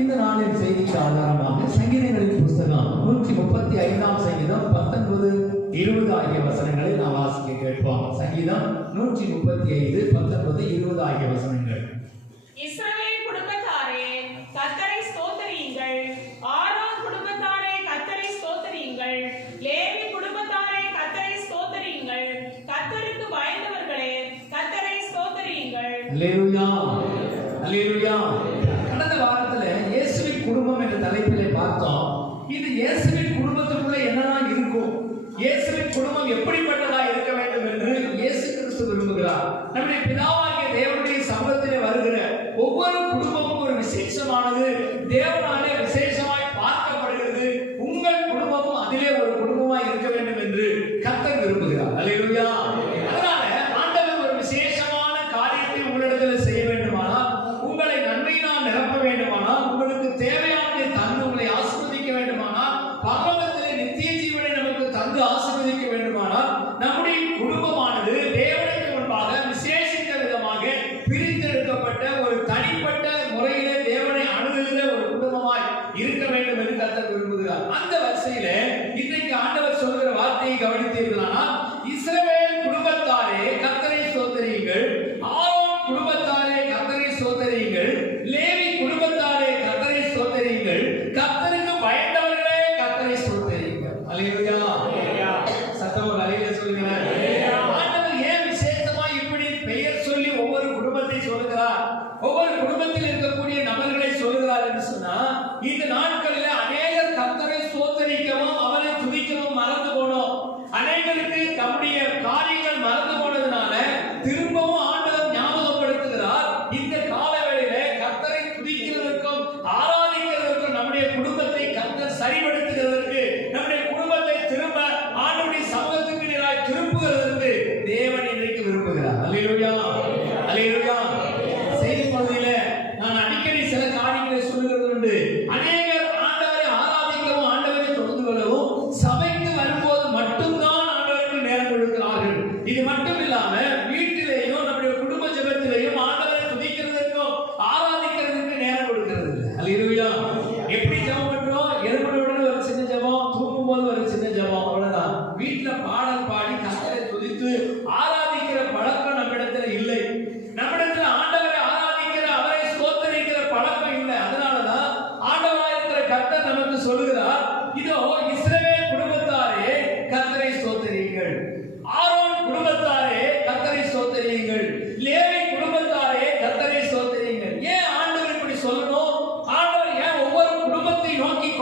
இந்த நாளின் செய்திக்கு ஆதாரமாக சங்கீதங்களின் புஸ்தகம் 135 சங்கீதம் 19, 20 ஆகிய வசனங்களை நாம் வாசிக்க கேட்போம். சங்கீதம் 135, 19, 20 ஆகிய வசனங்கள். இஸ்ரவேல் குடும்பத்தாரே கர்த்தரை ஸ்தோத்திரியுங்கள், ஆரோன் குடும்பத்தாரே கர்த்தரை ஸ்தோத்திரியுங்கள், லேவி குடும்பத்தாரே கர்த்தரை ஸ்தோத்திரியுங்கள், கர்த்தருக்கு பயந்தவர்களே கர்த்தரை ஸ்தோத்திரியுங்கள். அல்லேலூயா, அல்லேலூயா. கடந்த வாரத்துல இயேசுவின் குடும்பம் என்ற தலைப்பிலே பார்த்தோம். இது இயேசுவின் குடும்பத்துக்குள்ள என்னதான் இருக்கும், இயேசுவின் குடும்பம் எப்படிப்பட்டதா இருக்க வேண்டும் என்று இயேசு கிறிஸ்து விரும்புகிறார். நம்முடைய பிதாவாகிய தேவனுடைய சமூகத்திலே வருகிற ஒவ்வொரு குடும்பமும் ஒரு விசேஷமானது, தேவனாலே விசேஷமாய் பார்க்கப்படுகிறது. உங்கள் குடும்பமும் அதிலே ஒரு குடும்பமாய் இருக்க வேண்டும் என்று கர்த்தர் விரும்புகிறார். அல்லேலூயா. அதனால ஆண்டவர் ஒரு விசேஷமான காரியத்தை உங்களிடத்தில் செய்ய வேண்டுமானால், உங்களை நன்மையினால் நிரப்ப வேண்டுமானால், உங்களுக்கு தேவையானதை தந்து உங்களை ஆசீர்வதிக்க வேண்டுமானால், பரலோகத்திலே நித்திய ஜீவனை நமக்கு தந்து ஆசீர்வதிக்க வேண்டுமானால், நம்முடைய குடும்பமானது தேவனுக்கு முன்பாக விசேஷித்த விதமாக பிரித்தெடுக்கப்பட்ட ஒரு தனிப்பட்ட முறையிலே தேவனை அணுகுகிற ஒரு குடும்பமாய் இருக்க வேண்டும் என்று கர்த்தர் விரும்புகிறார். அந்த வரிசையில இன்றைக்கு ஆண்டவர் சொல்கிற வார்த்தையை கவனித்தீர்களானால், இஸ்ரவேல் குடும்பத்தாரே கர்த்தரை ஸ்தோத்திரியுங்கள், ஆரோன் குடும்பத்தாரே கர்த்தரை ஸ்தோத்திரியுங்கள், லேவி குடும்பத்தாரே கர்த்தரை ஸ்தோத்திரியுங்கள், கர்த்தருக்கு பயந்தவர்களே கர்த்தரை ஸ்தோத்திரியுங்கள். அல்லேலூயா. சத்தம் ஒரு அலையில சொல்லுகிறேன். ஆண்டவர் ஏன் விசேஷமா இப்படி பெயர் சொல்லி ஒவ்வொரு குடும்பத்தை சொல்லுகிறார், ஒவ்வொரு குடும்பத்தில் இருக்கக்கூடிய நபர்களை சொல்லுகிறார் என்று சொன்னா, இந்த நாட்களில் அநேகர் கர்த்தரை ஸ்தோத்திரிக்கவும் அவரை துதிக்கவும் மறந்து போனோம். அநேகருக்கு தம்முடைய காரியங்கள் மறந்து போனதுனால திரும்பவும் ஆண்டவர் ஞாபகப்படுத்துகிறார். இந்த காலவேளையில கர்த்தரை துதிக்கிறதற்கும் ஆராதிக்கிறதற்கும் நம்முடைய குடும்பத்தை கர்த்தர் சரிபடுத்துகிறதற்கு, நம்முடைய குடும்பத்தை திரும்ப ஆண்டவருடைய சமூகத்துக்கு நேராய் திருப்புகிறதற்கு தேவன் இன்றைக்கு விரும்புகிறார். அல்லேலூயா, அல்லேலூயா. செய்தி பகுதியில நான் அடிக்கடி சில காரியங்களை சொல்லுகிறது உண்டு. அநேகர் ஆண்டவரை ஆராதிக்கவும் ஆண்டவரை தொழுது கொள்ளவும் சபைக்கு வரும்போது மட்டும்தான் ஆண்டவருக்கு நேரம் கொடுக்கிறார்கள். இது மட்டும் இல்லாம வீட்டிலேயும் நம்முடைய குடும்ப ஜெபத்திலேயும் ஆண்டவரை துதிக்கிறதற்கும் ஆராதிக்கிறதுக்கு நேரம் கொடுக்கிறது இல்லை. அல்லேலூயா. எப்படி ஜெபம் பண்றோம்? எழுப்புறவுடனே ஒரு சின்ன ஜெபம், தூங்கும் போது ஒரு சின்ன ஜெபம், அவ்வளவுதான். வீட்டுல பாடல் பாடி கர்த்தரை துதித்து ஆராதிக்கிற பழக்கம் நம்மிடத்துல இல்லை. நம்மிடத்துல ஆண்டவரை ஆராதிக்கிற, அவரை ஸ்தோத்திரிக்கிற பழக்கம் இல்லை. அதனாலதான் ஆண்டவராயிருக்கிற கர்த்தர் நமக்கு சொல்லுகிறார், இதோ இஸ்ரவேல் குடும்பத்தாரே கர்த்தரை ஸ்தோத்திரியுங்கள், ஆரோன் குடும்பத்தாரே கர்த்தரை ஸ்தோத்திரியுங்கள், லேவி குடும்பத்தாரே கர்த்தரை ஸ்தோத்திரியுங்கள். ஏன் ஆண்டவர் இப்படி சொல்லணும்? ஆண்டவர் ஏன் ஒவ்வொரு குடும்பத்தை நோக்கி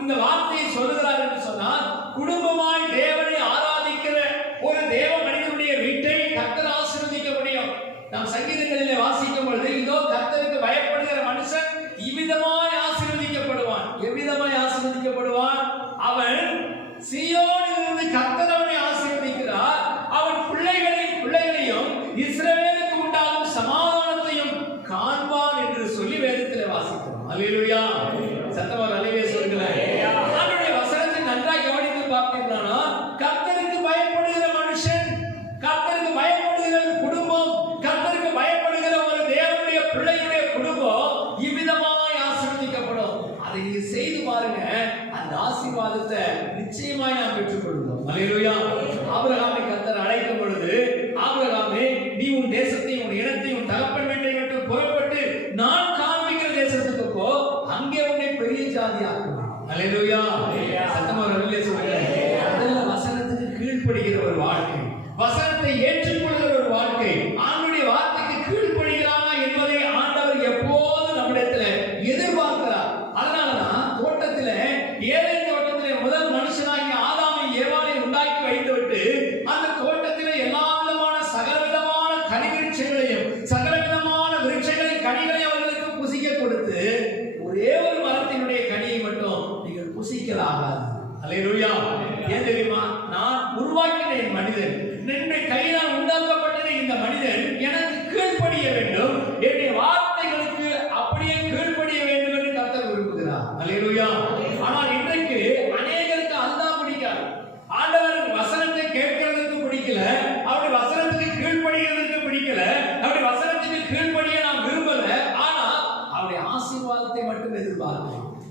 இந்த வார்த்தையை சொல்லுகிறார் என்று சொன்னால், குடும்பமாய் தேவனை ஆராதிக்கிற ஒரு தேவ மனிதனுடைய வீட்டை கர்த்தர் ஆசீர்வதிக்க முடியும். நாம் சங்கீதங்களிலே வாசிக்கும் பொழுது, இதோ கர்த்தருக்கு பயப்படுகிற மனுஷன் இவ்விதமாய் ஆசீர்வதிக்கப்படுவான். எவ்விதமாய் ஆசீர்வதிக்கப்படுவான்? அவன் சீயோனிலிருந்து கர்த்தர் அவனை ஆசீர்வதிக்கிறார். அவன் பிள்ளைகளையும் இஸ்ரவேலுக்கு உண்டாகும் சமாதானத்தையும் காண்பான் என்று சொல்லி வேதத்திலே வாசிக்கிறோம். அல்லேலூயா. சத்தமாக அல்லேலூயா சொல்லுகிறேன். ஆண்டவருடைய வசனத்தை நன்றாக கவனித்து பார்த்தீர்களா, கர்த்தருக்கு பயப்படுகிற மனுஷன், கர்த்தருக்கு பயப்படுகிற குடும்பம், கர்த்தருக்கு பயப்படுகிற ஒரு தேவனுடைய பிள்ளையுடைய குடும்பம் இவ்விதமாய் ஆசீர்வதிக்கப்படும். அதை செய்து பாருங்க, அந்த ஆசீர்வாதத்தை நிச்சயமாய் நாம் பெற்றுக்கொள்வோம். அல்லேலூயா. ஆபிரகாமை கர்த்தர் அழைக்கும் பொழுது, ஆபிரகாமே நீ உன் தேசத்தையும் உன் இனத்தையும் உன் தகப்பன் வீட்டை விட்டு புறப்பட்டு நான் காண்பிக்கிற தேசத்துக்கு போ, அங்கே உன்னை பெரிய ஜாதியாக்குவேன். அல்லேலூயா. சத்தமாக அல்லேலூயா சொல்லுங்க. அதெல்லாம் வசனத்துக்கு கீழ்ப்படுகிற ஒரு வாழ்க்கை, வசனத்தை ஏற்றுக்கொள்கிற ஒரு வாழ்க்கை, ஆண்டவருடைய வார்த்தைக்கு கீழ்ப்படுகிறானா என்பதை ஆண்டவர் எப்போதும் நம்மிடத்துல எதிர்பார்க்கிறார். அதனாலதான் தோட்டத்திலே, ஏதேன் தோட்டத்திலே முதல் மனுஷனாகிய ஆதாமை ஏவாளை உண்டாக்கி வைத்துவிட்டு அந்த தோட்டத்திலே எல்லா விதமான சகலவிதமான கனிவிருட்சங்களையும் சகலவிதமான விருட்சங்களின் கனிகளையும் அவர்களுக்கு புசிக்க கொடுத்து, ஒரே ஒரு மரத்தினுடைய கனியை மட்டும் நீங்கள் புசிக்கலாகாது. அல்லேலூயா. ஏன் தெரியுமா? நான் உருவாக்கினேன் மனிதன், என்னுடைய கையினால் உண்டாக்கப்பட்ட இந்த மனிதன் எனக்கு கீழ்ப்படிய வேண்டும், என்னுடைய வார்த்தைகளுக்கு அப்படியே கீழ்ப்படிய வேண்டும் என்று கர்த்தர் விரும்புகிறார். அல்லேலூயா. ஆனால் இன்றைக்கு அநேகருக்கு அதுதான் பிடிக்காது. ஆண்டவர் வசனத்தை கேட்கிறதுக்கு பிடிக்கல, அவருடைய வசனத்துக்கு கீழ்ப்படிகிறதுக்கு பிடிக்கல, அவருடைய வசனத்துக்கு கீழ்ப்படிய நாம் விரும்பல. ஆனா அவருடைய ஆசீர்வாதத்தை மட்டும் எதிர்பார்க்கிறோம்.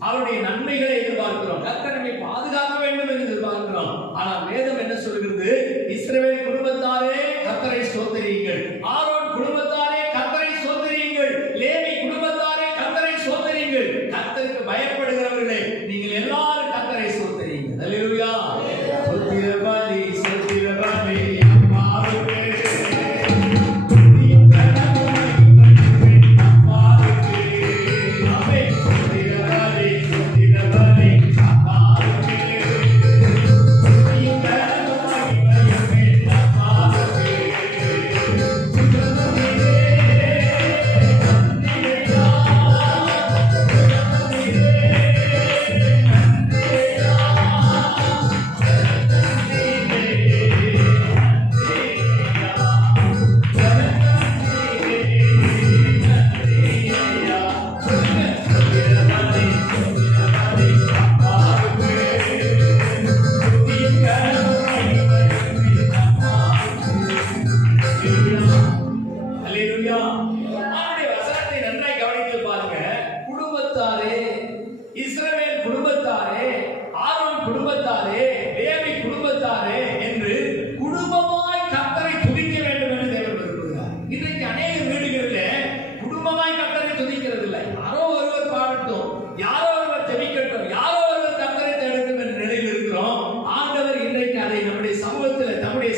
அவருடைய நன்மைகளை எதிர்பார்க்கிறோம். கர்த்தர் நம்மை பாதுகாக்க வேண்டும் என்று எதிர்பார்க்கிறோம். ஆனால் வேதம் என்ன சொல்கிறது? இஸ்ரவேல் குடும்பத்தாரே கர்த்தரை ஸ்தோத்திரியுங்கள், ஆரோன் குடும்பத்தாரே கர்த்தரை ஸ்தோத்திரியுங்கள், லேவி குடும்பத்தாரே கர்த்தரை ஸ்தோத்திரியுங்கள். கர்த்தருக்கு பயப்படுகிறவர்களே நீங்கள் எல்லாரும் கர்த்தரை ஸ்தோத்திரியுங்கள். அல்லேலூயா. ஸ்தோத்திர பலி, ஸ்தோத்திர பலி அம்மாவுக்கே. இஸ்ரவேல் குடும்பத்தாரே, ஆரோன் குடும்பத்தாரே, லேவி குடும்பத்தாரே என்று குடும்பமாய் கர்த்தரை துதிக்க வேண்டும் என்று தேவன் விரும்புகிறார். இன்றைக்கு அநேக வீடுகளில் குடும்பமாய் கர்த்தரை துதிக்கிறது இல்லை. யாரோ ஒருவர் பாடட்டும், யாரோ ஒருவர் ஜெபிக்கட்டும், யாரோ ஒருவர் கர்த்தரை தேடட்டும் என்ற நிலையில் இருக்கிறோம். ஆண்டவர் இன்றைக்கு அதை நம்முடைய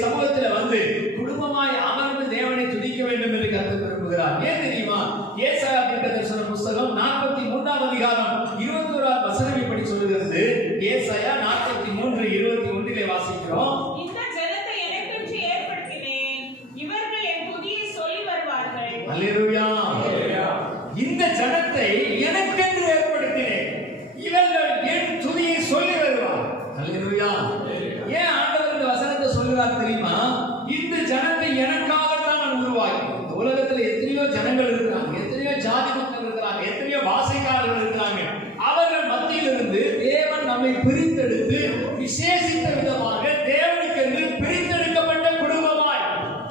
சமூகத்தில் வந்து குடும்பமாய் அமர்ந்து தேவனை துதிக்க வேண்டும் என்று கர்த்தர் விரும்புகிறார். ஏன் தெரியுமா? ஏசாயா தீர்க்கதரிசன புஸ்தகம் 43ஆம் அதிகாரம் 21ஆம் வசனம் இப்படி சொல்லுகிறது. ஏசாயா 43:21 வாசிக்கிறோம். இந்த ஜனத்தை எனக்கென்று ஏற்படுத்தினேன், இவர்கள் என் துதியை சொல்லி வருவார்கள். அல்லேலூயா. இந்த ஜனத்தை எனக்கென்று ஏற்படுத்தினேன், இவர்கள் என் துதியை சொல்லி வருவார்கள். அல்லேலூயா. ஏன் ஆண்டவர் இந்த வசனத்தை சொல்லுகிறார் தெரியுமா? இந்த ஜனத்தை எனக்காகத்தான் நான் உருவாக்கினேன். இந்த உலகத்தில் எத்தனையோ ஜனங்கள் இருக்கிறாங்க, எத்தனையோ ஜாதி மக்கள் இருக்கிறாங்க, எத்தனையோ வாசைக்காரர்கள் இருக்கிறாங்க. அவர்கள் மத்தியிலிருந்து தேவன் நம்மை பிரித்தெடுத்து விசேஷித்த விதமாக தேவனுக்கென்று பிரித்தெடுக்கப்பட்ட குடும்பமாய்,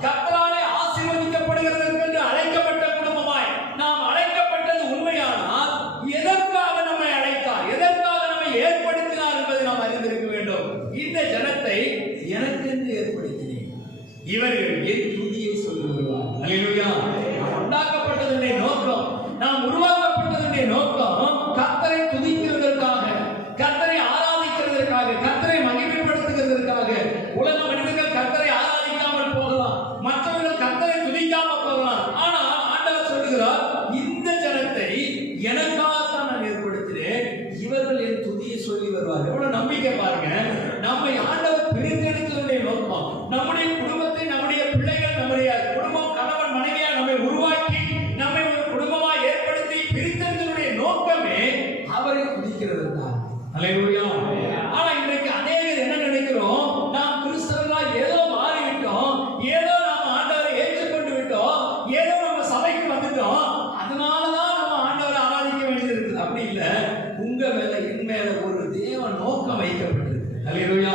கர்த்தராலே ஆசீர்வதிக்கப்படுகிறதற்கு அழைக்கப்பட்ட குடும்பமாய் நாம் அழைக்கப்பட்டது உண்மையானால் எதற்காக நம்மை அழைத்தார், எதற்காக நம்மை ஏற்படுத்தினார் என்பதை நாம் அறிந்திருக்க வேண்டும். இந்த ஜனத்தை எனக்கென்று ஏற்படுத்தினேன், இவர்கள் என் துதியை சொல்லி வருவார். அல்லேலூயா. நாம் உண்டாக்கப்பட்டதுடைய நோக்கம், நாம் உருவாக்கப்பட்டதுடைய நோக்கம் கர்த்தரை துதிக்கிறதற்காக, கர்த்தரை ஆராதிக்கிறதற்காக, கர்த்தரை மகிமைப்படுத்துகிறதற்காக. உலக மனிதர்கள் கர்த்தரை ஆராதிக்காமல் போகலாம், மற்றவர்கள் கர்த்தரை துதிக்காமல் போகலாம். ஆனால் ஆண்டவர் சொல்லுகிறார், இந்த ஜனத்தை எனக்காகத்தான் நான் ஏற்படுத்தினேன், இவர்கள் என் துதியை சொல்லி வருவார்கள். எவ்வளவு நம்பிக்கை பாருங்க. நம்மை ஆண்டவர் பிரித்தெடுத்ததுடைய நோக்கம், நம்முடைய குடும்பத்தை, நம்முடைய பிள்ளைகள், நம்முடைய குடும்பம், கணவன் மனைவியா நம்மை உருவாக்கி நம்மை ஒரு குடும்பமாய் ஏற்படுத்தி பிரித்தெடுத்ததுடைய நோக்கமே அவரை துதிக்கிறது தான். அல்லேலூயா. ஆனா இன்றைக்கு அநேகர் என்ன நினைக்கிறோம்? நாம் கிறிஸ்தவர்களா ஏதோ மாறிவிட்டோம், ஏதோ நாம் ஆண்டவரை ஏற்றுக்கொண்டு விட்டோம், ஏதோ நம்ம சபைக்கு வந்துட்டோம், அதனாலதான் நம்ம ஆண்டவரை ஆராதிக்க வேண்டியது இருக்குது. அப்படி இல்ல. உங்க மேல, என் மேல ஒரு தேவ நோக்கம் வைக்கப்பட்டிருக்கு. அல்லேலூயா.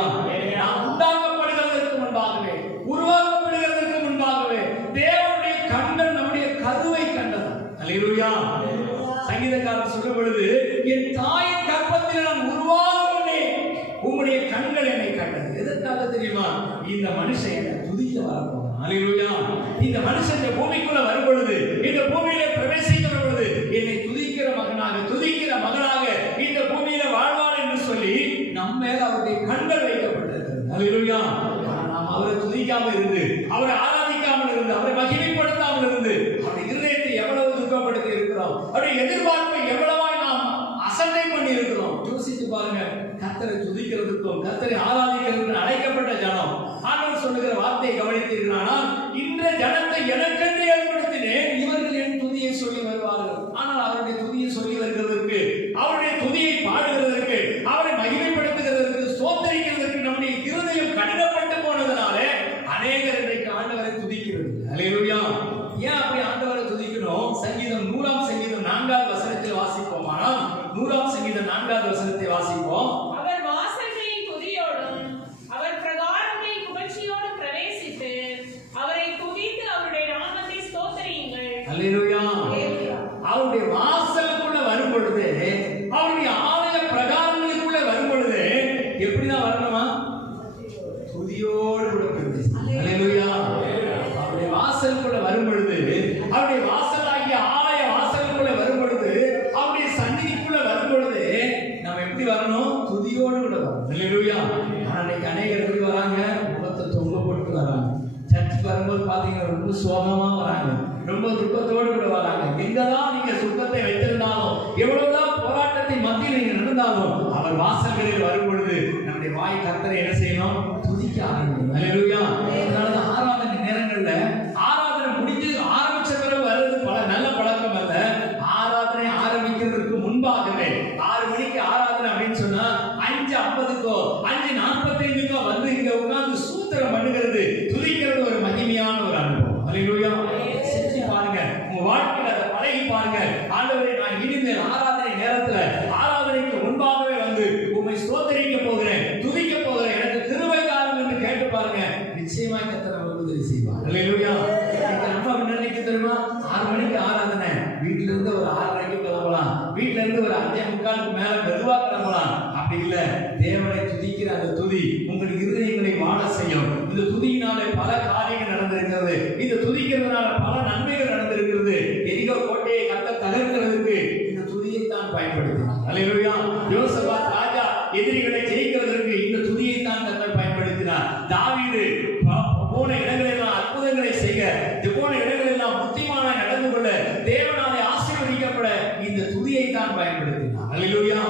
நாம் உண்டாக்கப்படுகிறதற்கு முன்பாகவே, உருவாக்கப்படுகிறதற்கு முன்பாகவே தேவனுடைய கண்கள் நம்முடைய கருவை கண்டது. அல்லேலூயா. சங்கீதக்காரர் சொல்லும் பொழுது, என் தாயின் கர்ப்பத்தில் நான் உருவாகுமே உம்முடைய கண்கள் என்னை கண்டது. எதற்காக தெரியுமா? இந்த மனுஷன் என்னை துதிக்க வரப்போகிறான். அல்லேலூயா. இந்த மனுஷன் இந்த பூமிக்குள்ள வரும் பொழுது, இந்த பூமியிலே பிரவேசிக்கிற பொழுது என்னை துதிக்கிற மகனாக, துதிக்கிற மகனாக இந்த பூமியில வாழ்வான் என்று சொல்லி நம்ம மேல அவருடைய கண்கள் வைக்கப்பட்டிருக்கிறது. அல்லேலூயா. நாம் அவரை துதிக்காமல் இருந்து, அவரை ஆராதிக்காமல் இருந்து, அவரை மகிமைப்படுத்தாமல் இருந்து அவருடைய இருதயத்தை எவ்வளவு துக்கப்படுத்தி இருக்கிறோம், அவருடைய எதிர்பார்ப்பை எவ்வளவாய் நாம் அசட்டை பண்ணி இருக்கிறோம். யோசித்து பாருங்க. கர்த்தரை துதிக்கிறதுக்கும் கர்த்தரை ஆராதிக்கிறதுக்கும் அழைக்கப்பட்ட ஜனம். ஆண்டவர் சொல்லுகிற வார்த்தையை கவனித்தீர்களானால், இந்த ஜனத்தை எனக்கென்று ஏற்படுத்தினேன், இவர்கள் என் துதியை சொல்லி வருவார்கள். ஆனால் அவருடைய துதியை சொல்லி வருகிறதற்கு, அவருடைய துதியை பாடுகிறதற்கு, அவரை மகிமைப்படுத்துகிறதற்கு, ஸ்தோத்திரிக்கிறதற்கு நம்முடைய இருதயம் கடினப்பட்டு போனதனாலே அநேகர் இன்றைக்கு ஆண்டவரை துதிக்கிறது. அல்லேலூயா. ஏன் அப்படி ஆண்டவரை துதிக்கணும்? சங்கீதம் 100ஆம் சங்கீதம் 4வது வசனத்தில் வாசிப்போமானால், 100ஆம் சங்கீதம் 4வது வசனத்தை வாசிப்போம். அவர் வாசல்களின் துதியோடும் அவர் பிரகாரங்களின் புகழ்ச்சியோடும் பிரவேசித்து அவரை துதித்து அவருடைய நாமத்தை ஸ்தோத்திரியுங்கள். அல்லேலூயா. அவருடைய வாசலுக்குள்ள வரும் பொழுது, அவருடைய ரொம்ப சோகமா வராங்க, ரொம்ப துக்கத்தோடு கூட வராங்க. எங்கதான் நீங்க சுத்தத்தை வைத்திருந்தாலும், எவ்வளவுதான் போராட்டத்தை மத்தியில் நீங்க நடந்தாலும், அவர் வாசல்களில் வரும் பொழுது நம்முடைய வாய் கர்த்தரை என்ன செய்யணும்? துதிக்க ஆரம்பிக்கணும். அல்லேலூயா. அதனாலதான் ஆராதனை நேரங்கள்ல ஆராதனை முடிஞ்சு ஆரம்பிச்ச பிறகு வர்றது நல்ல பழக்கம் அல்ல. ஆராதனை ஆரம்பிக்கிறதுக்கு முன்பாகவே 6 மணிக்கு ஆராதனை அப்படின்னு சொன்னா 5:50க்கோ 5:45க்கோ வந்து இங்க உட்கார்ந்து சூத்திரம் பண்ணுகிறது, துதிக்கிறது ஒரு மகிமையான ஒரு அனுபவம். அல்லேலூயா. செஞ்சு பாருங்க, உங்க வாழ்க்கையில அதை பழகி பாருங்க. ஆண்டவரே, நான் இனிமேல் ஆராதனை நேரத்துல ஆராதனைக்கு முன்பாகவே வந்து உம்மை ஸ்தோத்திரிக்க போகிறேன், துதிக்க போகிறேன், எனக்கு கிருபை தாரும் என்று கேட்டு பாருங்க. நிச்சயமா கர்த்தர் நமக்கு உதவி செய்வார். அல்லேலூயா. நம்ம நினைக்க தெரியுமா? 6 மணிக்கு ஆராதனை, வீட்டுல இருந்து ஒரு 6:30க்கு கிளம்பலாம், வீட்டுல இருந்து ஒரு 5:45க்கு மேல மெதுவா கிளம்பலாம். அப்படி இல்ல, தேவனை துதிக்கிற அந்த துதி உங்கள் இருதயங்களை வாழ செய்யும். இந்த துதியினாலே பல காரியங்கள் நடந்திருக்கிறது, இந்த துதிக்கிறதுனால பல நன்மைகள் நடந்திருக்கிறது. எரிகோ கோட்டையை கர்த்தர் தகர்க்கிறதுக்கு இந்த துதியை தான் பயன்படுத்தினார். அல்லேலூயா. யோசபாத் ராஜா எதிரிகளை ஜெயிக்கிறதற்கு இந்த துதியை தான் கர்த்தர் பயன்படுத்தினார். தாவீது போன இடங்களெல்லாம் அற்புதங்களை செய்ய, போன இடங்களெல்லாம் புத்திமானாய் நடந்து கொள்ள, தேவனாலே ஆசீர்வதிக்கப்பட இந்த துதியை தான் பயன்படுத்தினார். அல்லேலூயா.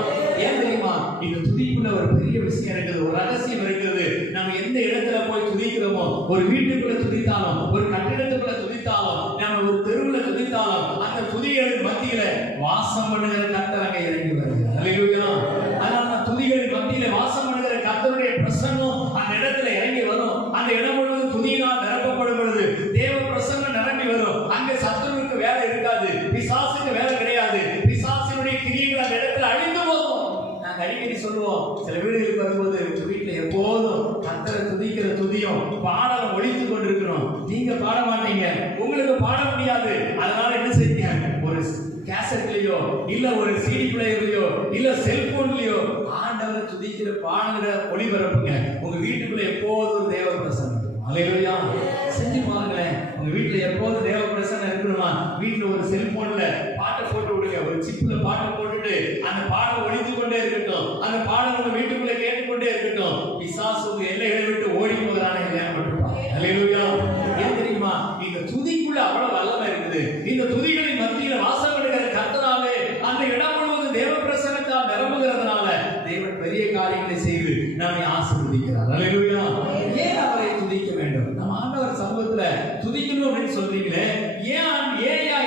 ஏன் தெரியுமா? இந்த துதிக்குள்ள ஒரு பெரிய விஷயம் இருக்குது, ஒரு ரகசியம் இருக்குது. நம்ம எந்த இடத்துல போய் துதிக்கிறோமோ, ஒரு வீட்டுக்குள்ள துதித்தாலும், ஒரு கட்டிடத்துக்குள்ள துதித்தாலும், நம்ம ஒரு தெருவுல துதித்தாலும், அந்த துதிகளின் மத்தியில வாசம் பண்ணுகிற கர்த்தர் அங்கே இறங்கி வருகிறார். அல்லேலூயா. அதனால துதிகளின் மத்தியில வாசம் பண்ணுகிற கர்த்தருடைய பிரசன்னம் அந்த இடத்துல இறங்கி வரும். அந்த இடம் முழுவதும் துதியினால் நிரப்பப்படும் பொழுது தேவ பிரசன்னம் நிரம்பி வரும். அங்க சத்துருவுக்கு வேலை இருக்காது, பிசாசுக்கு வேலை கிடையாது. பிசாசினுடைய கிரியைகள் அந்த இடத்துல அழிந்து போகும். நாங்க அடிக்கடி சொல்லுவோம், சில வீடுகளுக்கு வரும்போது வீட்டுல எப்போதும் கர்த்தரை துதிக்கிற துதியும் பாடலும் ஒழித்துக் கொண்டிருக்கிறோம். நீங்க பாட மாட்டீங்க, உங்களுக்கு பாட முடியாது. அதனால என்ன செய்யுங்க? ஒரு கேசட்லயோ இல்ல ஒரு சிடி பிளேயர்லயோ இல்ல செல்போன்லயோ ஆண்டவரை துதிக்கிற பாடல்களை ஒளிபரப்புங்க. உங்க வீட்டுக்குள்ள எப்போதும் ஒரு தேவ பிரசன்னம். அல்லேலூயா. செஞ்சு பாருங்களேன். உங்க வீட்டுல எப்போதும் தேவ பிரசன்னம் இருக்கணுமா? வீட்டுல ஒரு செல்போன்ல பாட்டை போட்டு விடுங்க, ஒரு சிப்ல பாட்டை போட்டுட்டு அந்த பாடல் ஒழித்து கொண்டே இருக்கட்டும், அந்த பாடல் உங்க வீட்டுக்குள்ள கேட்டுக்கொண்டே இருக்கட்டும். பிசாசு உங்க எல்லைகளை விட்டு ஓடி போகிறானே ஏற்பட்டுப்பாங்க. அல்லேலூயா. ஏன் தெரியுமா? இந்த துதிக்குள்ள அவ்வளவு வல்லமை இருக்குது. இந்த துதிகளின் மத்தியில வாசம் பண்ணுகிற கர்த்தராலே அந்த இடம் முழுவதும் தேவ பிரசன்னத்தால் நிரம்புகிறதுனால தேவன் பெரிய காரியங்களை செய்து நம்மை ஆசீர்வதிக்கிறார். அல்லேலூயா. ஏன் அவரை துதிக்க வேண்டும்? நம்ம ஆண்டவர் சமூகத்துல துதிக்கணும் அப்படின்னு சொல்றீங்களே, ஏன்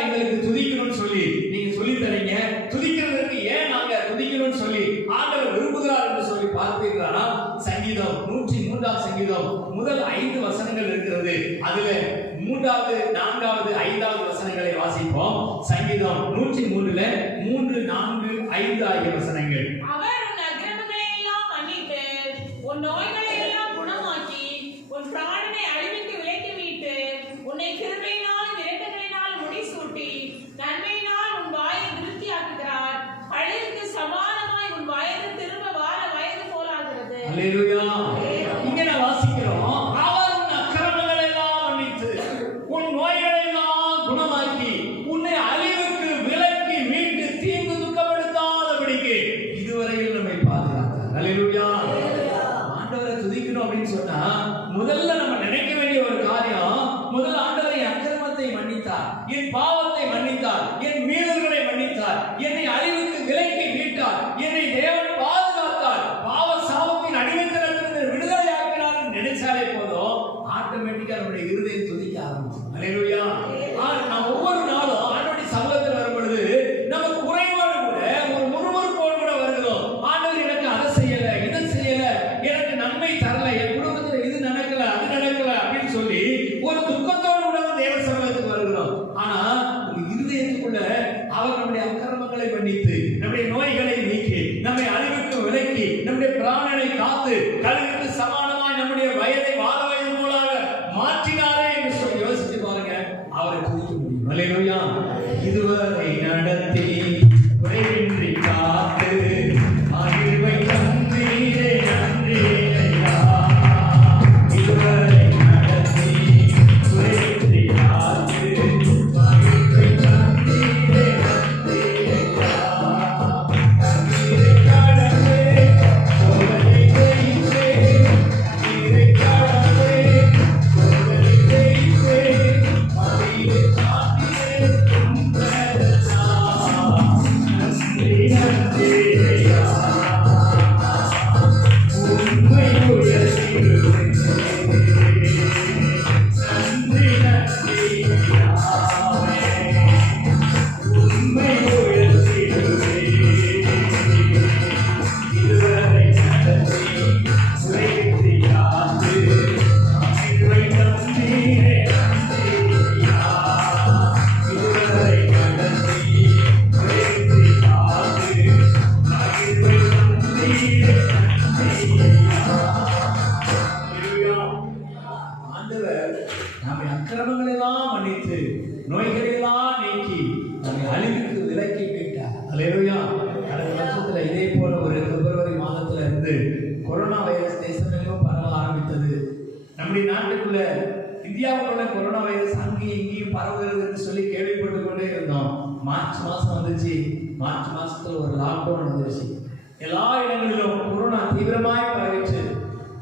எங்களுக்கு துதிக்கணும்னு சொல்லி நீங்க சொல்லி தரீங்க. துதிக்கிறதுக்கு ஏன் நாங்க துதிக்கணும்னு சொல்லி ஆண்டவர் விரும்புகிறார் என்று சொல்லி பார்த்தீர்களா? சங்கீதம் 103 சங்கீதம் முதல் 5 வசனங்கள் இருக்கிறது. அதுல 3வது 4வது 5வது வசனங்களை வாசிப்போம். சங்கீதம் 103ல 3, 4, 5 ஆகிய வசனங்கள். அவர் உன் அக்கிரமங்களை எல்லாம் மன்னித்து, உன் நோய்களை எல்லாம் குணமாக்கி, உன் பிராணனை அழிவுக்கு விலக்கி மீட்டு, உன்னை கிருபையினாலும் இரக்கங்களினாலும் முடிசூட்டி, நன்மையினால் உன் வாயை திருப்தியாக்குகிறார். பழையதுக்கு சமானமாய் உன் வயது திரும்ப வார வயது போலாகிறது. அல்லேலூயா. இங்க நான் வாசிக்கிறோம், அவர் உன் அக்கிரமங்களை எல்லாம் மன்னித்து, உன் நோய்களை எல்லாம் குணமாக்கி, உன்னை அழிவுக்கு விலக்கி மீட்டு, தீங்கு துக்கப்படுத்தாதபடிக்கு இதுவரையில் நம்மை பாதுகாத்தார். அல்லேலூயா. ஆண்டவரை துதிக்கணும் அப்படின்னு சொன்னா முதல்ல நம்ம நினைக்க வேண்டிய ஒரு காரியம், முதல்ல ஆண்டவரை அக்கிரமத்தை மன்னித்தார், என் பாவத்தை மன்னித்தார், என் மீறல்களை மன்னித்தார், என்னை அழிவுக்கு விலக்கி மீட்டார், என்னை தேவன் பாதுகாத்தார், பாவ சாபத்தின் அடிமைத்தனத்திலிருந்து விடுதலை ஆக்கினார் நினைச்சாலே போதும், ஆட்டோமேட்டிக்கா நம்முடைய இருதயம் துதிக்க ஆரம்பிக்கும். அல்லேலூயா. நாம் ஒவ்வொரு நாளும் ஆண்டவருடைய சமூகத்தில் வரும் பொழுது நமக்கு குறைவோடு கூட ஒரு முறுமுறுப்போடு கூட வருகிறோம். ஆண்டவர் எனக்கு அதை செய்யல, இதை செய்யல, எனக்கு நன்மை தரல, என் குடும்பத்தில் இது நடக்கல, அது நடக்கல அப்படின்னு சொல்லி ஒரு துக்கத்தோடு கூட தேவ சமூகத்துக்கு வருகிறோம். ஆனா உங்க இருதயத்துக்குள்ள அவர் நம்முடைய அக்கிரமங்களை மன்னித்து, நம்முடைய நோய்களை நீக்கி, நம்மை அழிவுக்கு விலக்கி, நம்முடைய பிராணனை காத்து, கழுகுக்கு சமானமாய் நம்முடைய வயதை வாழ வயது போலாக மாற்றினாரே என்று சொல்லி யோசிச்சு பாருங்க, அவரை துதிக்க முடியும். அல்லேலூயா. இதுவரை நடத்தி குறைவின்றி காத்து மகிழ்வை தந்தீரே, நன்றி ஐயா. இதுவரை நடத்தி குறைவின்றி காத்து மகிழ்வை தந்தீரே, நன்றி ஐயா. கண்ணீரை கடந்தே சோதனை ஜெயித்தே, கண்ணீரை கடந்தே சோதனை ஜெயித்தே, நம்முடைய நாட்டுக்குள்ள இந்தியாவுக்குள்ள கொரோனா வைரஸ் அங்கேயும் இங்கேயும் பரவுகிறது என்று சொல்லி கேள்விப்பட்டு கொண்டே இருந்தோம். மார்ச் மாசம் வந்துச்சு. மார்ச் மாசத்துல ஒரு லாக்டவுன் வந்துருச்சு. எல்லா இடங்களிலும் கொரோனா தீவிரமாய் பரவிச்சு.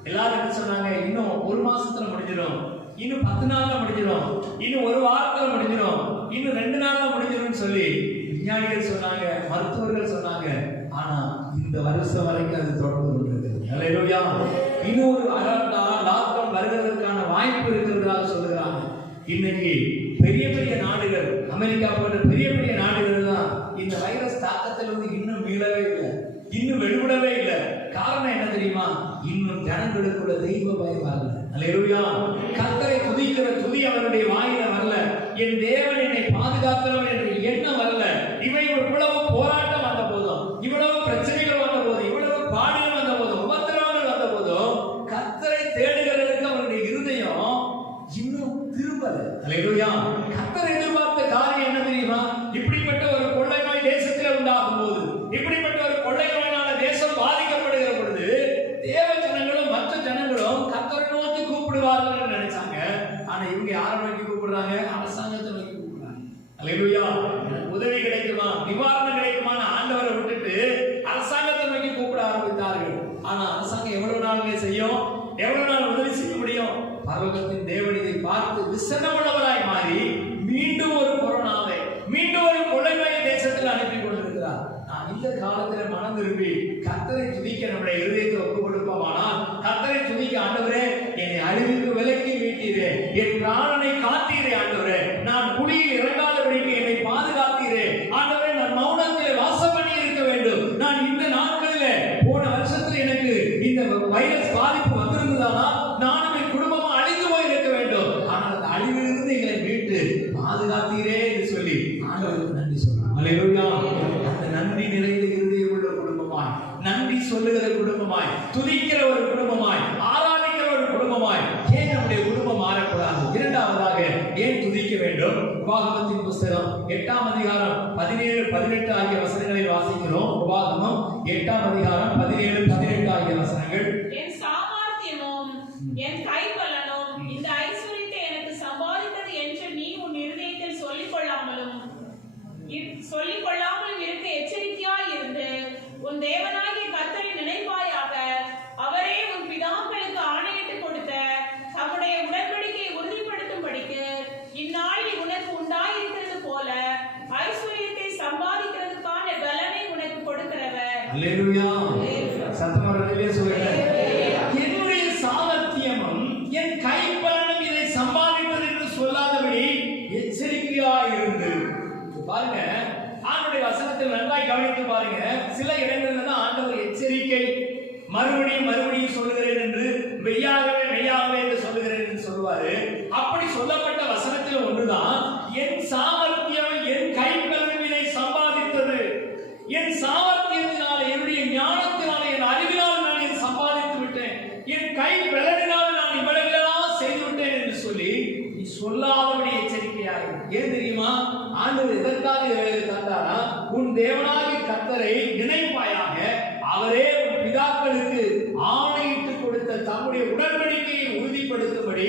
எல்லாரும் என்ன சொன்னாங்க, இன்னும் ஒரு மாசத்துல முடிஞ்சிடும், இன்னும் 10 நாள்ல முடிஞ்சிடும், இன்னும் ஒரு வாரத்துல முடிஞ்சிடும், இன்னும் 2 நாள்ல முடிஞ்சிடும் சொல்லி விஞ்ஞானிகள் சொன்னாங்க, மருத்துவர்கள் சொன்னாங்க. ஆனா இந்த வருஷம் வரைக்கும் அது தொடர்ந்து கொண்டிருக்கிறது. ஹல்லேலூயா. இன்னும் ஒரு லாக்டவுன் வருவதற்கான வாய்ப்பு இருக்கிறதாக சொல்லுகிறாங்க. இன்னைக்கு பெரிய பெரிய நாடுகள், அமெரிக்கா போன்ற பெரிய பெரிய நாடுகள் தான் இந்த வைரஸ் தாக்கத்திலிருந்து இன்னும் மீளவே இல்லை, இன்னும் வெளிவிடவே இல்லை. காரணம் என்ன தெரியுமா? இன்னும் ஜனங்களுக்குள்ள தெய்வ பயம் வரல. ஹல்லேலூயா. கர்த்தரை துதிக்கிற துதி அவருடைய வாயில வரல. என் தேவன் என்னை பாதுகாக்கிறவன் என்ற எண்ணம் வரல. இவ்வளவு போராட்டம் வந்த போதும், இவ்வளவு பிரச்சனைகள் வந்த போதும், இவ்வளவு பாடுகள் வந்த போதும், உபத்திரவங்கள் வந்த போதும் கர்த்தரை தேடுகிறதுக்கு அவருடைய இருதயம் இன்னும் திரும்பல. ஹல்லேலூயா. கர்த்தர் எதிர்பார்த்த காரியம் என்ன தெரியுமா? இப்படிப்பட்ட ஒரு கொள்ளை நோய் தேசத்தில் உண்டாகும் போது, இப்படிப்பட்ட ஒரு கொள்ளை நோயினால தேசம் பாதிக்கப்படுகிற பொழுது தேவ ஜனங்களும் மற்ற ஜனங்களும் கர்த்தரை நோக்கி கூப்பிடுவார்கள் நினைச்சாங்க. ஆனா இவங்க யாரை நோக்கி கூப்பிடுறாங்க? அரசாங்கத்தை நோக்கி கூப்பிடுறாங்க. ஹல்லேலூயா. உதவி கிடைக்குமா, நிவாரணம் கிடைக்குமான ஆண்டவரை விட்டுட்டு அரசாங்கத்தை நோக்கி கூப்பிட ஆரம்பித்தார்கள். ஆனா அரசாங்கம் எவ்வளவு நாள் செய்யும்? எவ்வளவு நாள் உதவி செய்ய முடியும்? பரலோகத்தின் தேவன் இதை பார்த்து விசனமுள்ளவராய் மாறி மீண்டும் ஒரு கொரோனாவை, மீண்டும் ஒரு கொள்ளை நோயை தேசத்தில் அனுப்பி கொண்டிருக்கிறார். நான் இந்த காலத்தில் மனம் திரும்பி கர்த்தரை துதிக்க நம்முடைய இருதயத்தை ஒப்புக் கொடுப்போமானால், கர்த்தரை துதிக்க, ஆண்டவரே என்னை அழிவுக்கு விலக்கி மீட்டீரே, என் பிராணனை காத்தீரே, ஆண்டவரே நான் குழியில் இறங்காதபடிக்கு என்னை பாதுகாத்தீரே, ஆண்டவரே நான் மௌனத்தில் வாசம் பண்ணி இருக்க வேண்டும். நான் இந்த நாட்களில் போன வருஷத்தில் எனக்கு இந்த வைரஸ் பாதிப்பு வந்திருந்ததானா நானும் என் குடும்பமும் அழிந்து போய் இருக்க வேண்டும். ஆனால் அந்த அழிவிலிருந்து எங்களை மீட்டு பாதுகாத்தீரே என்று சொல்லி ஆண்டவருக்கு நன்றி சொல்றோம். ஹல்லேலூயா. அந்த நன்றி நிறைந்த இருதயம் உள்ள குடும்பமாய், நன்றி சொல்லுகிற குடும்பமாய், துதிக்கிற ஒரு குடும்பமாய், ஆராதிக்கிற ஒரு குடும்பமாய் ஏன் நம்முடைய குடும்பம் மாறக்கூடாது? இரண்டாவதாக ஏன் துதிக்க வேண்டும்? உபாகமத்தின் புஸ்தகம் 8ஆம் அதிகாரம் 17, 18 ஆகிய வசனங்களில் வாசிக்கிறோம். உபாகமம் 8ஆம் அதிகாரம் 17, 18 ஆகிய வசனங்கள். என் சாமர்த்தியமும் என் கைபலனும் இந்த ஐஸ்வரியத்தை எனக்கு சம்பாதித்தது என்று நீ உன் இருதயத்தில் சொல்லிக் கொள்ளாமலும் இருக்க எச்சரிக்கையாய் இருந்து உன் தேவனாகிய கர்த்தரை நினைப்பாயாக. அவரே உன் பிதாக்களுக்கு ஆணையிட்டு கொடுத்த தம்முடைய உடன்படிக்கையை உறுதிப்படுத்தும்படிக்கு இந்நாளில் உனக்கு உண்டாயிருக்கிறது போல ஐஸ்வரியத்தை சம்பாதிக்கிறதுக்கான பலனை உனக்கு கொடுக்கிறவர். அல்லேலூயா. சத்தமரத்திலே சொல்லுங்க, என்னுடைய சாமர்த்தியமும் என் கைப்பலனும் இதை சம்பாதித்தது என்று சொல்லாதபடி எச்சரிக்கையாய் இருந்து. பாருங்க, ஆண்டவருடைய வசனத்தில் நன்றாய் கவனித்து பாருங்க. சில இடங்களில் தான் ஆண்டவர் எச்சரிக்கை, மறுபடியும் மறுபடியும் சொல்லுகிறேன் என்று, மெய்யாகவே மெய்யாகவே என்று சொல்லுகிறேன் என்று சொல்லுவாரு. அப்படி சொல்லப்பட்ட வசனத்தில் ஒன்றுதான், என் சாமர்த்தியம் என் கைப்பலனும் இதை சம்பாதித்தது. என் சாமர்த்தியத்தினால, என்னுடைய ஞானத்தினால, என் அறிவினால் நான் இதை சம்பாதித்து விட்டேன், என் கை பலனினால் நான் இவ்வளவெல்லாம் செய்து விட்டேன் என்று சொல்லி நீ சொல்லாதபடி எச்சரிக்கையாக. ஏன் தெரியுமா? ஆண்டவர் எதற்காக இதை தந்தாரா? உன் தேவனாகிய கர்த்தரை நினைப்பாயாக. அவரே உன் பிதாக்களுக்கு ஆணையிட்டு கொடுத்த தம்முடைய உடன்படிக்கையை உறுதிப்படுத்தும்படி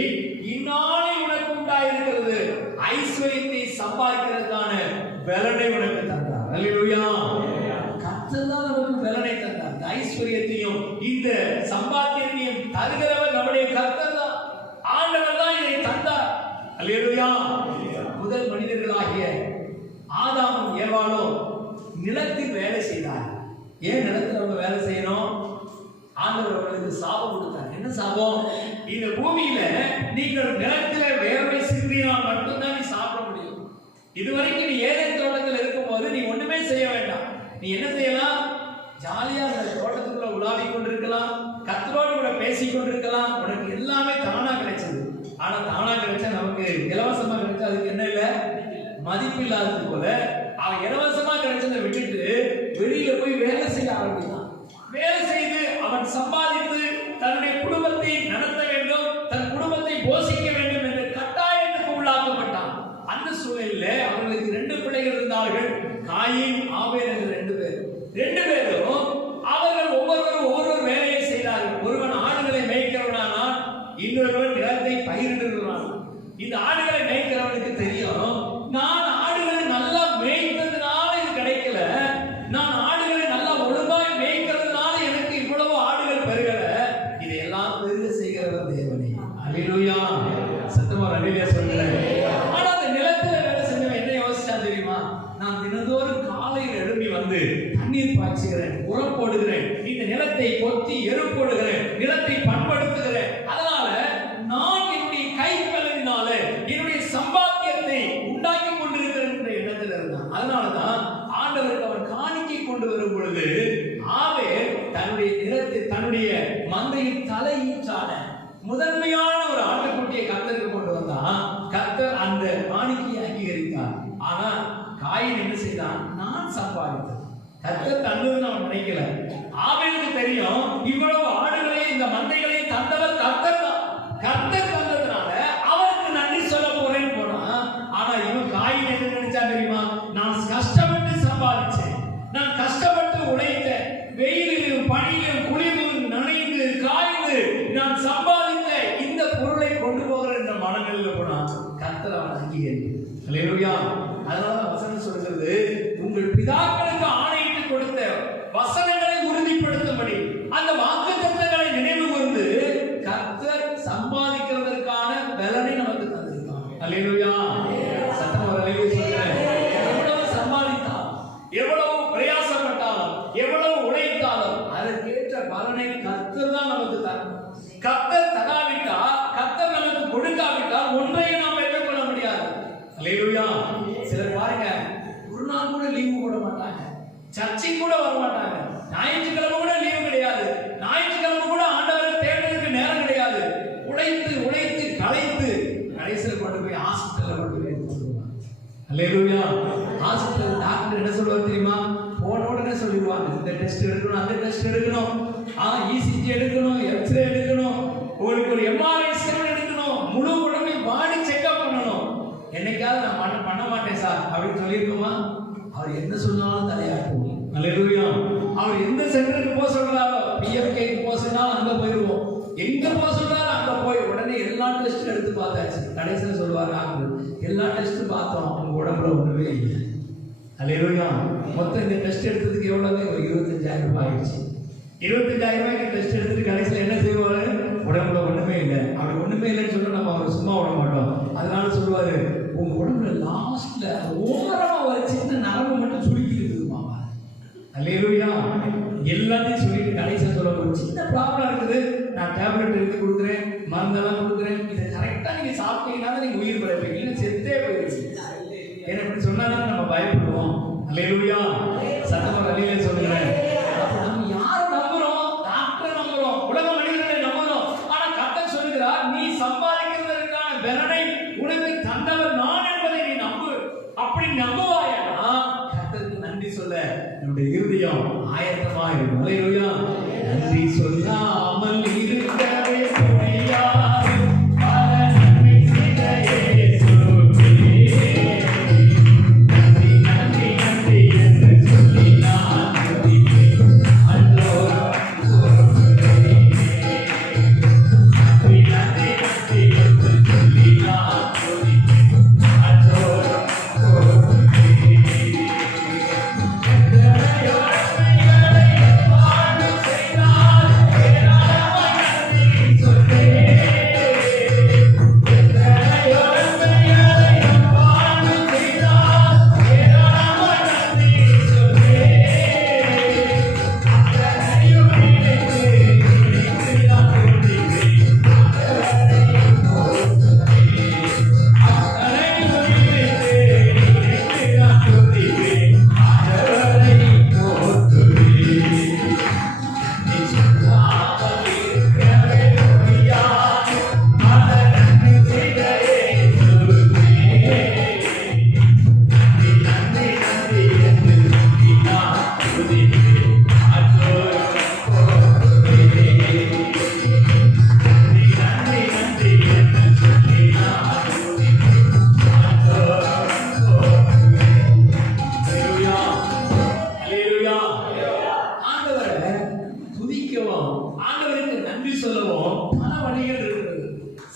இந்நாளில் உனக்கு உண்டாயிருக்கிறது ஐஸ்வரியத்தை சம்பாதிக்கிறதுக்கான பலனை உனக்கு தந்தார். அல்லேலூயா. கர்த்தர் தான் நமக்கு பலனை தந்தார். இந்த ஐஸ்வரியத்தையும் இந்த சம்பாத்தியத்தையும் தருகிறவர் நம்முடைய கர்த்தர் தான். ஆண்டவர் தான் இதை தந்தார். அல்லேலூயா. முதல் மனிதர்களாகிய ஆதாமும் ஏவாளும் நிலத்தில் வேலை செய்தார். ஏன் நிலத்தில் அவங்க வேலை செய்யணும்? ஆண்டவர் அவர்களுக்கு சாபம் கொடுத்தார். என்ன சாபம்? இந்த பூமியில நீங்கள் நிலத்தில் வேர்வை சிந்தினால் மட்டும்தான் நீ சாப்பிட முடியும். இதுவரைக்கும் நீ ஏதேன் தோட்டத்தில் இருக்கும் போது நீ ஒண்ணுமே செய்ய வேண்டாம். நீ என்ன செய்யலாம்? ஜாலியா அந்த தோட்டத்துக்குள்ள உலாவி கொண்டிருக்கலாம், கர்த்தரோடு கூட பேசிக் கொண்டிருக்கலாம். உனக்கு எல்லாமே தானா கிடைச்சது. ஆனா தானா கிடைச்சா நமக்கு இலவசமா கிடைச்சா அதுக்கு என்ன இல்லை? மதிப்பு இல்லாதது போல அவன் இலவசமா கிடைச்சதை விட்டுட்டு வெளியில போய் வேலை செய்ய ஆரம்பித்தான். வேலை செய்து அவன் சம்பாதித்து தன்னுடைய குடும்பத்தை நடத்த வேண்டும், தன் குடும்பத்தை போஷிக்க வேண்டும் என்ற கட்டாயத்துக்கு உள்ளாக்கப்பட்டான். அந்த சூழலில் அவர்களுக்கு 2 பிள்ளைகள் இருந்தார்கள், காயின், ஆபேல் என்ற 2 பேர். 2 பேரும் அவர்கள் ஒவ்வொரு வேலையை செய்தார்கள். ஒருவன் ஆடுகளை மேய்க்கிறவனானால், இன்னொருவன் இந்த ஆடுகளை மேய்க்கிறவனுக்கு தெரியும், நான் ஆடுகளை நல்லா மேய்த்ததுனால இது கிடைக்கல, நான் ஆடுகளை நல்லா ஒழுங்காய் மேய்க்கிறதுனால எனக்கு இவ்வளவு ஆடுகள் பெருகல, இதையெல்லாம் பெருக செய்கிறவர் தேவனே. அல்லேலூயா. சத்தமா அல்லேலூயா சொல்றேன். ஆனா அந்த நிலத்துல வேலை செஞ்சவன் என்ன யோசிச்சா தெரியுமா? நான் தினந்தோறும் காலையில் எழும்பி வந்து தண்ணீர் பாய்ச்சுகிறேன், உரம் போடுகிறேன், இந்த நிலத்தை கொத்தி எரு போடுகிறேன், நிலத்தை பண்படுத்துகிறேன், அதனால நான் என்னுடைய கைப்பலனினால என்னுடைய சம்பாத்தியத்தை உண்டாக்கி கொண்டிருக்கிறேன் என்ற எண்ணத்தில் இருந்தான். அதனாலதான் ஆண்டவருக்கு அவன் காணிக்கை கொண்டு வரும் பொழுது ஆவேல் தன்னுடைய நிலத்தை தன்னுடைய மந்தையின் தலையீற்றான முதன்மையான ஒரு ஆட்டுக்குட்டியை கர்த்தருக்கு கொண்டு வந்தான். கர்த்தர் அந்த காணிக்கையை அங்கீகரித்தார். ஆனா காயின் என்ன செய்தான்? நான் சம்பாதித்தேன், கர்த்தர் தந்ததுன்னு அவன் நினைக்கல. ஆவேலுக்கு தெரியும், இவ்வளவு ஆடுகளை இந்த மந்தைகளை தந்தவர் கர்த்தர் தான், கர்த்தர் தந்ததுனால அவருக்கு நன்றி சொல்ல போறேன்னு போனான். ஆனா இவன் காயின் என்ன நினைச்சா தெரியுமா? நான் கஷ்டப்பட்டு சம்பாதிச்சேன், நான் கஷ்டப்பட்டு உழைத்தேன், வெயிலிலும் பனியிலும் குளிரிலும் நனைந்து காய்ந்து நான் சம்பாதித்த இந்த பொருளை கொண்டு போகிற இந்த மனநிலையில போனான். கர்த்தர் அவன் அங்கீகரித்தார். அல்லேலூயா. அதனால வசனம் சொல்கிறது, உங்கள் பிதாக்களுக்கு ஆணையிட்டு கொடுத்த வசனங்களை உறுதிப்படுத்தும்படி அந்த வாக்குத்தத்தங்களை நினைவு கூர்ந்து கர்த்தர் சம்பாதிக்கிறதற்கான பலனை நமக்கு தந்திருக்கார். அல்லேலூயா. சத்தமா அல்லேலூயா சொல்றேன். எவ்வளவு சம்பாதித்தாலும், எவ்வளவு பிரயாசப்பட்டாலும், எவ்வளவு உழைத்தாலும் அதற்கேற்ற பலனை கர்த்தர் தான் நமக்கு தரும். கர்த்தர் தராவிட்டால், கர்த்தர் நமக்கு கொடுக்காவிட்டால் ஒன்றையும் நாம் பெற்றுக்கொள்ள முடியாது. அல்லேலூயா. சிலர் பாருங்க, ஒரு நாள் கூட லீவு போட மாட்டாங்க, சர்ச்சைக்கு கூட வர மாட்டாங்க, ஞாயிற்றுக்கிழமை கூட லீவு கிடையாது, ஞாயிற்றுக்கிழமை கூட ஆண்டவரை தேடுறதுக்கு நேரம் கிடையாது, உழைத்து உழைத்து களைத்து கடைசியில் கொண்டு போய் ஹாஸ்பிட்டல்ல கொண்டு போய் போடுவாங்க. அல்லேலூயா. ஹாஸ்பிட்டல் டாக்டர் என்ன சொல்லுவார் தெரியுமா? போன உடனே சொல்லிடுவாங்க, இந்த டெஸ்ட் எடுக்கணும், அந்த டெஸ்ட் எடுக்கணும், இசிஜி எடுக்கணும், எக்ஸ்ரே எடுக்கணும், உங்களுக்கு ஒரு எம்ஆர்ஐ ஸ்கேன் எடுக்கணும், முழு உடம்பை பாடி செக்அப் பண்ணணும். என்னைக்காவது நான் பண்ண மாட்டேன் சார் அப்படின்னு சொல்லியிருக்கோமா? அவர் என்ன சொன்னாலும் தலையாட்டுவோம். அல்லேலூயா. அவர் எந்த சென்டருக்கு போக சொல்றாரோ, பிஎம்கேக்கு போக சொன்னாலும் அங்க போயிடுவோம், எங்க போக சொல்றாரோ அங்க போய் உடனே எல்லா டெஸ்ட் எடுத்து பார்த்தாச்சு. கடைசியில் சொல்லுவார் டாக்டர், எல்லா டெஸ்ட் பார்த்தோம், உங்க உடம்புல ஒண்ணுமே இல்லை. அல்லேலூயா. மொத்தம் இந்த டெஸ்ட் எடுத்ததுக்கு எவ்வளவு? 25,000 ரூபாய் ஆயிடுச்சு. 25,000 ரூபாய்க்கு டெஸ்ட் எடுத்துட்டு கடைசியில் என்ன செய்வாரு? உடம்புல ஒண்ணுமே இல்லை. அப்படி ஒண்ணுமே இல்லைன்னு சொல்ல நம்ம அவரை சும்மா விட மாட்டோம். அதனால சொல்லுவாரு, உங்க உடம்புல லாஸ்ட்ல ஓரமா ஒரு சின்ன நரம்பு மட்டும் சுருக்கி இருக்குதுமா. அல்லேலூயா. எல்லாத்தையும் சொல்லிட்டு கடைசியில் சொல்ல, ஒரு சின்ன ப்ராப்ளம் இருக்குது, நான் டேப்லெட் எடுத்து கொடுக்குறேன், மருந்தெல்லாம் கொடுக்குறேன், இதை கரெக்டா நீங்க சாப்பிட்டீங்கன்னா நீங்க உயிர் பிழைப்பீங்க, இல்லை செத்தே போயிடுச்சு. ஏன்னா இப்படி சொன்னாதான் நம்ம பயப்படுவோம். அல்லேலூயா. சத்தமா அல்லேலூயா சொல்லுகிறேன். அப்ப நம்ம யாரை நம்புறோம்? டாக்டரை நம்புறோம், உலக மனிதர்களை நம்புறோம். ஆனா கர்த்தர் சொல்லுகிறார், நீ சம்பாதிக்கிறதற்கான பலனை உனக்கு தந்தவர் நான் என்பதை நீ நம்பு. அப்படி நம்புவாயனா கர்த்தருக்கு நன்றி சொல்ல நம்முடைய இருதயம் ஆயத்தமா இருக்கும். அல்லேலூயா. நன்றி சொல்லாமல் இருக்கவே முடியாது, பல நன்மை செய்த இயேசுவே. நன்றி நன்றி நன்றி என்று சொல்லி நான் துதிப்பேன். அல்லோரும் நன்றி நன்றி நன்றி என்று சொல்லி நான் துதிப்பேன். அல்லோரும் எத்தனையோ நன்மைகளை வாழ்வு செய்தார்.